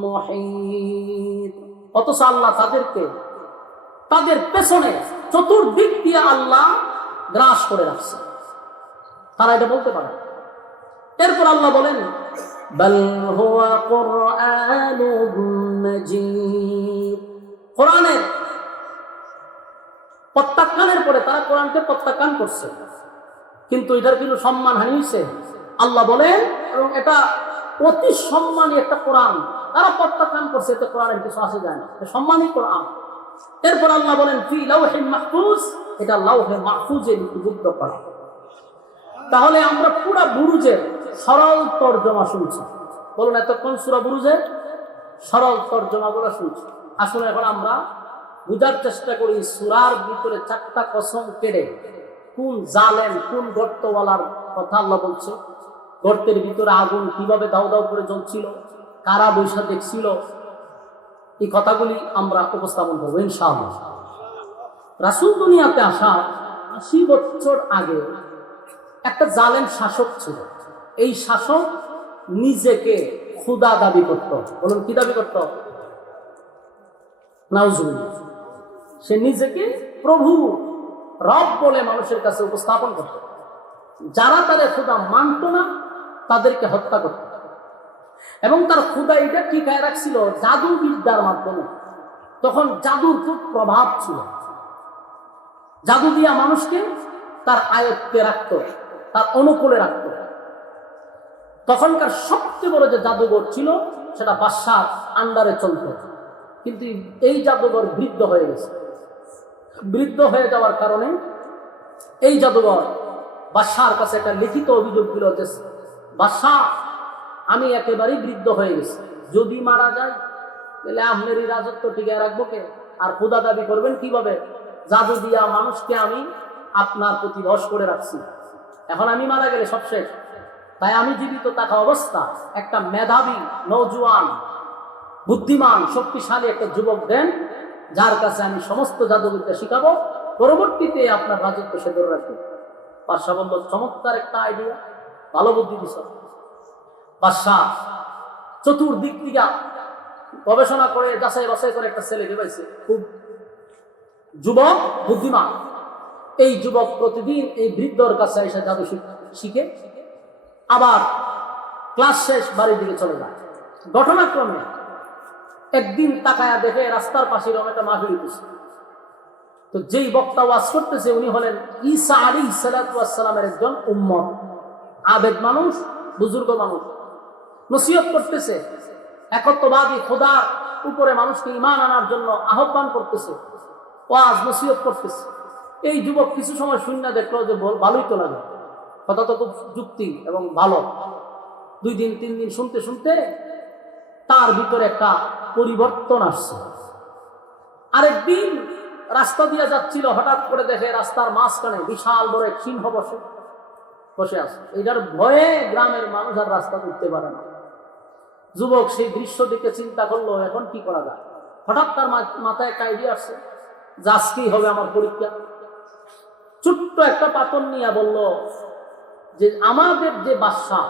মুহীত, অথচ আল্লাহ তাদের পেছনে চতুর্দিক দিয়ে আল্লাহ গ্রাস করে রাখছে, তারা এটা বলতে পারে। এরপর আল্লাহ বলেন বাল হুয়া কুরআনুম মাজিদ, কোরআনের প্রত্যাখ্যানের পরে তারা কোরআনকে প্রত্যাখ্যান করছে, কিন্তু এটার কিন্তু সম্মান হানিয়েছে। আল্লাহ বলেন এবং এটা অতি সম্মানী একটা কোরআন, তারা প্রত্যাখ্যান করছে, এতে কোরআনের কিছু আসে যায় না, এটা সম্মানী কোরআন। এরপর আল্লাহ বলেন ফি লাওহিল মাহফুজ, এটা লাওহে মাহফুজে লিপিবদ্ধ করা। তাহলে আমরা পুরা বুরুজের সরল তর্জমা শুনছি। বলুন এতক্ষণ সূরা বুরুজের সরল তর্জমাগুলো শুনছি। আসলে এখন আমরা বুঝার চেষ্টা করি সূরার ভিতরে চারটা কসম কেড়ে কোন জালেম, কোন গর্তওয়ালার কথা আল্লাহ বলছে, গর্তের ভিতরে আগুন কিভাবে দাউ দাউ করে জ্বলছিল, কারা বৈশা দেখছিল, এই কথাগুলি আমরা উপস্থাপন করবো ইনশাআল্লাহ। রাসূল দুনিয়াতে আসা ৮০ বছর আগে একটা জালেম শাসক ছিল। এই শাসক নিজেকে খোদা দাবি করত। বলুন কি দাবি করত? নাউজুবিল্লাহ। সে নিজেকে প্রভু, রব বলে মানুষের কাছে উপস্থাপন করত। যারা তাদের খোদা মানত না তাদেরকে হত্যা করত, এবং তার খোদা এটা টিকায় রাখছিল জাদুবিদ্যার মাধ্যমে। তখন জাদুর খুব প্রভাব ছিল, জাদু দিয়া মানুষকে তার আয়ত্তে রাখত, তার অনুকূলে রাখত। তখনকার সবচেয়ে বড় যে জাদুঘর ছিল সেটা বাদশার আন্ডারে চলত, কিন্তু এই জাদুঘর বৃদ্ধ হয়ে গেছে। বৃদ্ধ হয়ে যাওয়ার কারণে এই জাদুঘর বাদশার কাছে একটা লিখিত অভিযোগ দিল যে বাদশাহ, আমি একেবারেই বৃদ্ধ হয়ে গেছি, যদি মারা যায় তাহলে আপনার এই রাজত্ব টিকে রাখবো কে? আর খোদা দাবি করবেন কিভাবে? জাদু দিয়া মানুষকে আমি আপনার প্রতি বশ করে রাখছি, এখন আমি মারা গেলে সব শেষ। তাই আমি জীবিত থাকা অবস্থা একটা মেধাবী, নওজোয়ান, বুদ্ধিমান, শক্তিশালী একটা যুবক দেন, যার কাছে আমি সমস্ত জাদুবিদ্যা শিখাবো, পরবর্তীতে আপনার রাজত্ব সে ধরে রাখবে। বাদশাহ বলল চমৎকার একটা আইডিয়া, ভালো বুদ্ধি দিছ। বাদশাহ চতুর্দিক থেকে গবেষণা করে যাচাই বাছাই করে একটা ছেলেকে পাইছে, খুব যুবক বুদ্ধিমান। এই যুবক প্রতিদিন এই বৃদ্ধর কাছে এসে জাদু শিখে আবার ক্লাস শেষ বাড়ির দিকে চলে যায়। ঘটনাক্রমে একদিন তাকায়া দেখে রাস্তার পাশে এরকম একটা মাহফিল হইতেছে। তো যেই বক্তা ওয়াজ করতেছে উনি হলেন ঈসা আলাইহিস সালাতু ওয়াস সালামের একজন উম্মত, আবেদ মানুষ, বুজুর্গ মানুষ। নসিহত করতেছে, একত্ববাদী খোদার উপরে মানুষকে ঈমান আনার জন্য আহ্বান করতেছে, ওয়াজ নসিহত করতেছে। এই যুবক কিছু সময় শূন্য দেখলো যে ভালোই তো লাগে, কথা তো খুব যুক্তি এবং ভালো। 2 দিন 3 দিন শুনতে শুনতে তার ভিতরে একটা পরিবর্তন আসছে। আরেকদিন রাস্তা দিয়ে যাচ্ছিল, হঠাৎ করে দেখে রাস্তার মাঝখানে বিশাল বড় এক সিংহ বসে আছে। এটার ভয়ে গ্রামের মানুষ আর রাস্তা উঠতে পারে না। যুবক সেই দৃশ্য দেখে চিন্তা করলো এখন কি করা যায়। হঠাৎ তার মাথায় একটা আইডিয়া আসছে যে আজকেই হবে আমার পরীক্ষা। ছোট্ট একটা পাথর নিয়ে বলল যে আমাদের যে বাদশাহ,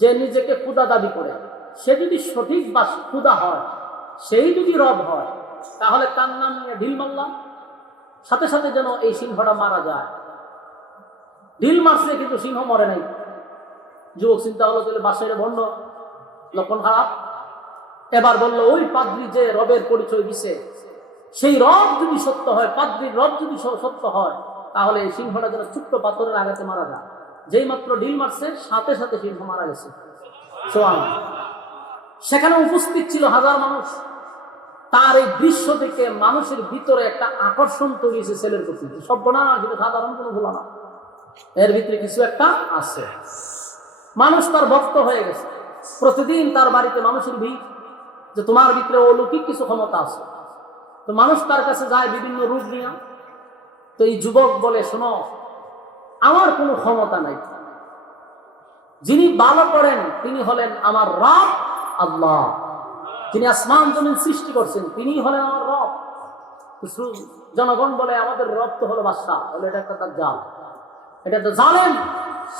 যে নিজেকে খুদা দাবি করে, সে যদি সঠিক খুদা হয়, সেই যদি রব হয়, তাহলে তার নাম নিয়ে ঢিল মারলাম, সাথে সাথে যেন এই সিংহটা মারা যায়। ঢিল মারছে কিন্তু সিংহ মরে নাই। যুবক চিন্তা হলো তাহলে বাসায় বন্ধ, লক্ষণ খারাপ। এবার বলল ওই পাদ্রী যে রবের পরিচয় দিছে, সেই রব যদি সত্য হয়, পাদ্রীর রব যদি সত্য হয়, তাহলে এই সিংহটা যেন ছোট্ট পাথরের আঘাতে মারা যায়। যেই মাত্র ঢিল মারছে সাথে সাথে সিংহ মারা গেছে। সেখানে উপস্থিত ছিল হাজার মানুষ। তার এই দৃশ্য থেকে মানুষের ভিতরে একটা আকর্ষণ তৈরি হয়েছে ছেলের প্রতি। সব না, কিন্তু সাধারণ কোনো ভুলা না, এর ভিতরে কিছু একটা আছে। মানুষ তার ভক্ত হয়ে গেছে। প্রতিদিন তার বাড়িতে মানুষের ভিড়, যে তোমার ভিতরে অলৌকিক কিছু ক্ষমতা আছে। তো মানুষ তার কাছে যায় বিভিন্ন রূপ নিয়ে। তো এই যুবক বলে, শোনো, আমার কোনো ক্ষমতা নাই, যিনি ভালো করেন তিনি হলেন আমার রব আল্লাহ, তিনি আসমান জমিন সৃষ্টি করছেন, তিনি হলেন আমার রব। জনগণ বলে আমাদের রব তো হলো বাদশাহ, বলে এটা একটা দাজ্জাল, এটা তো জালেম,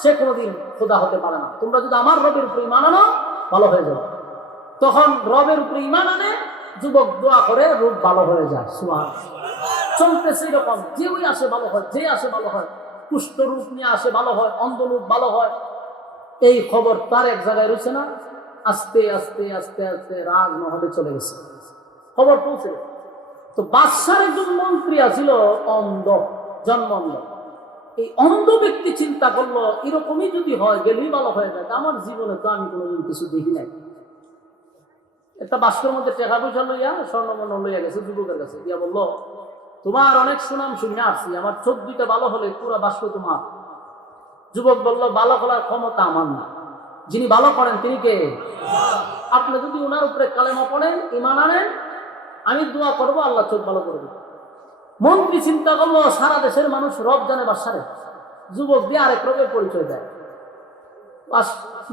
সে কোনোদিন খোদা হতে পারে না। তোমরা যদি আমার রবের উপরে ঈমান আনো ভালো হয়ে যাবে। তখন রবের উপরে ঈমান আনে, যুবক দোয়া করে, রূপ ভালো হয়ে যায়। সুবহানাল্লাহ। চলতেছে এরকম, যে ওই আসে ভালো হয়, যে আসে ভালো হয়, কুষ্ঠ রূপ নিয়ে আসে ভালো হয়, অন্ধ রূপ ভালো হয়। এই খবর তার এক জায়গায় রয়েছে না, আস্তে আস্তে আস্তে আস্তে রাজমহলে চলে গেছে, খবর পৌঁছে। তো বাদশার একজন মন্ত্রী আছিল অন্ধ, জন্ম অন্ধ। এই অন্ধ ব্যক্তি চিন্তা করলো এরকমই যদি হয়, গেলেই ভালো হয়ে যায়। আমার জীবনে তো আমি কোনোদিন কিছু দেখি নাই। একটা বাস্কের মধ্যে টাকা পয়সা লইয়া, স্বর্ণমন্য লইয়া গেছে যুবকের কাছে, দিয়া বললো তোমার অনেক সুনাম শুনে আসছি, আমার চোখ দুইটা ভালো হলে পুরো বাস্ক তোমার। যুবক বলল ভালো করার ক্ষমতা আমার না, যিনি ভালো করেন তিনি কে? আপনি যদি ওনার উপরে কালেমা পড়েন, ঈমান আনেন, আমি দোয়া করবো, আল্লাহ চোখ ভালো করে দেবে। মন্ত্রী চিন্তা করলো সারা দেশের মানুষ রব জানে বাদশারে, যুবক দিয়ে আরেক রবের পরিচয় দেয়।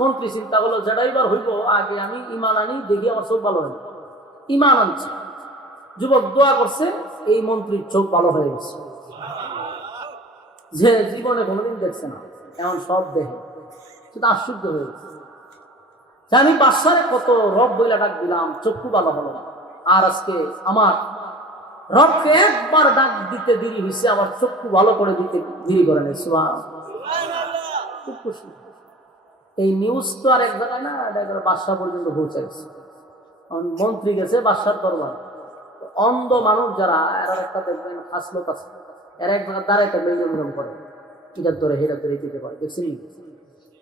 মন্ত্রী চিন্তা করলো যেটাই বার হইব, আগে আমি ঈমান আনি, দেখি আমার চোখ ভালো হয়। ঈমান আনছে, যুবক দোয়া করছে, এই মন্ত্রীর চোখ ভালো হয়ে গেছে, যে জীবনে কোনোদিন দেখছে না, এমন সব দেখে সেটা আশ্চর্য হয়ে গেছে। আমি বাদশারে কত রব বইলা ডাক দিলাম, চক্ষু ভালো হলো না, আর আজকে আমার রবকে একবার ডাক দিতে দেরি হয়েছে, আমার চক্ষু ভালো করে দিতে দেরি করে নেই। খুব খুশি। এই নিউজ তো আর এক জায়গায় না, বাদশা পর্যন্ত পৌঁছে গেছে। মন্ত্রী গেছে বাদশার দরবারে। অন্ধ মানুষ যারা, এরা একটা দেখবেন খাসলত আছে, এরা এক জায়গায় দাঁড়ায় থাকলে নিয়ম করে, এটার ধরে হেটার ধরে দিতে পারে, দেখছেন?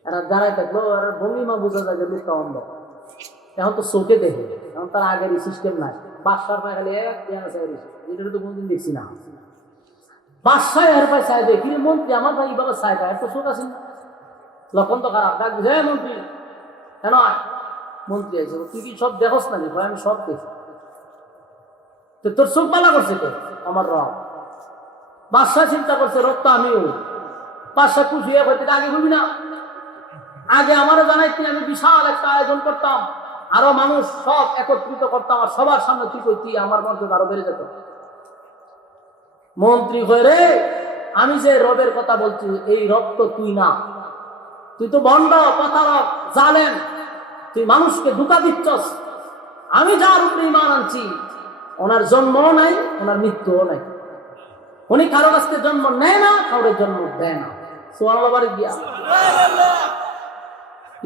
এরা দাঁড়ায় থাকলো, এরা ভঙ্গিমা বোঝা যায় যে লোকটা অন্ধ। এখন তো চোখে দেখে, এখন তার আগের সিস্টেম নাই। বাদশার পায়ে খালি এটা তো কোনদিন দেখছি না। বাদশাহ এর পায়ে চাই দেখি, মন্ত্রী আমার ভাই এইভাবে চাই পায়, এত চোখ আছে না, লক্ষণ তো খারাপ। ডাক দিছে, মন্ত্রী কেন? মন্ত্রী আছে, তুই কি সব দেখোস নাকি? ভাই আমি সব দেখি। তো তোর চোখ পালা করছে তো আমার রব। বাদশাহ চিন্তা করছে রব তো আমিও। বাদশাহ খুশি হয়ে বলতে, আগে বলবি না, আগে আমারও জানাইতি, আমি বিশাল একটা আয়োজন করতাম, আরো মানুষ সব একত্রিত করতাম, আর সবার সামনে তুই কইতি, আমার মর্যাদা আরো বেড়ে যেত। মন্ত্রী হয়ে রে, আমি যে রবের কথা বলছি, এই রব তো তুই না, তুই তো ভণ্ড, প্রতারক, জালেম, তুই মানুষকে ধোঁকা দিচ্ছস। আমি যার উপরে ঈমান আনছি, ওনার জন্মও নাই, ওনার মৃত্যুও নাই। উনি কারো কাছ থেকে জন্ম নেয় না, কারোর জন্ম দেয় না। সুবহানাল্লাহ বারে গিয়া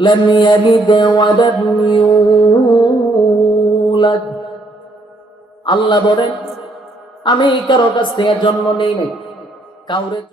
লাম ইয়ালিদ ওয়া লাম ইউলাদ। আল্লাহ বলেন আমি কারো কাছ থেকে জন্ম নেই নাই, কাউরে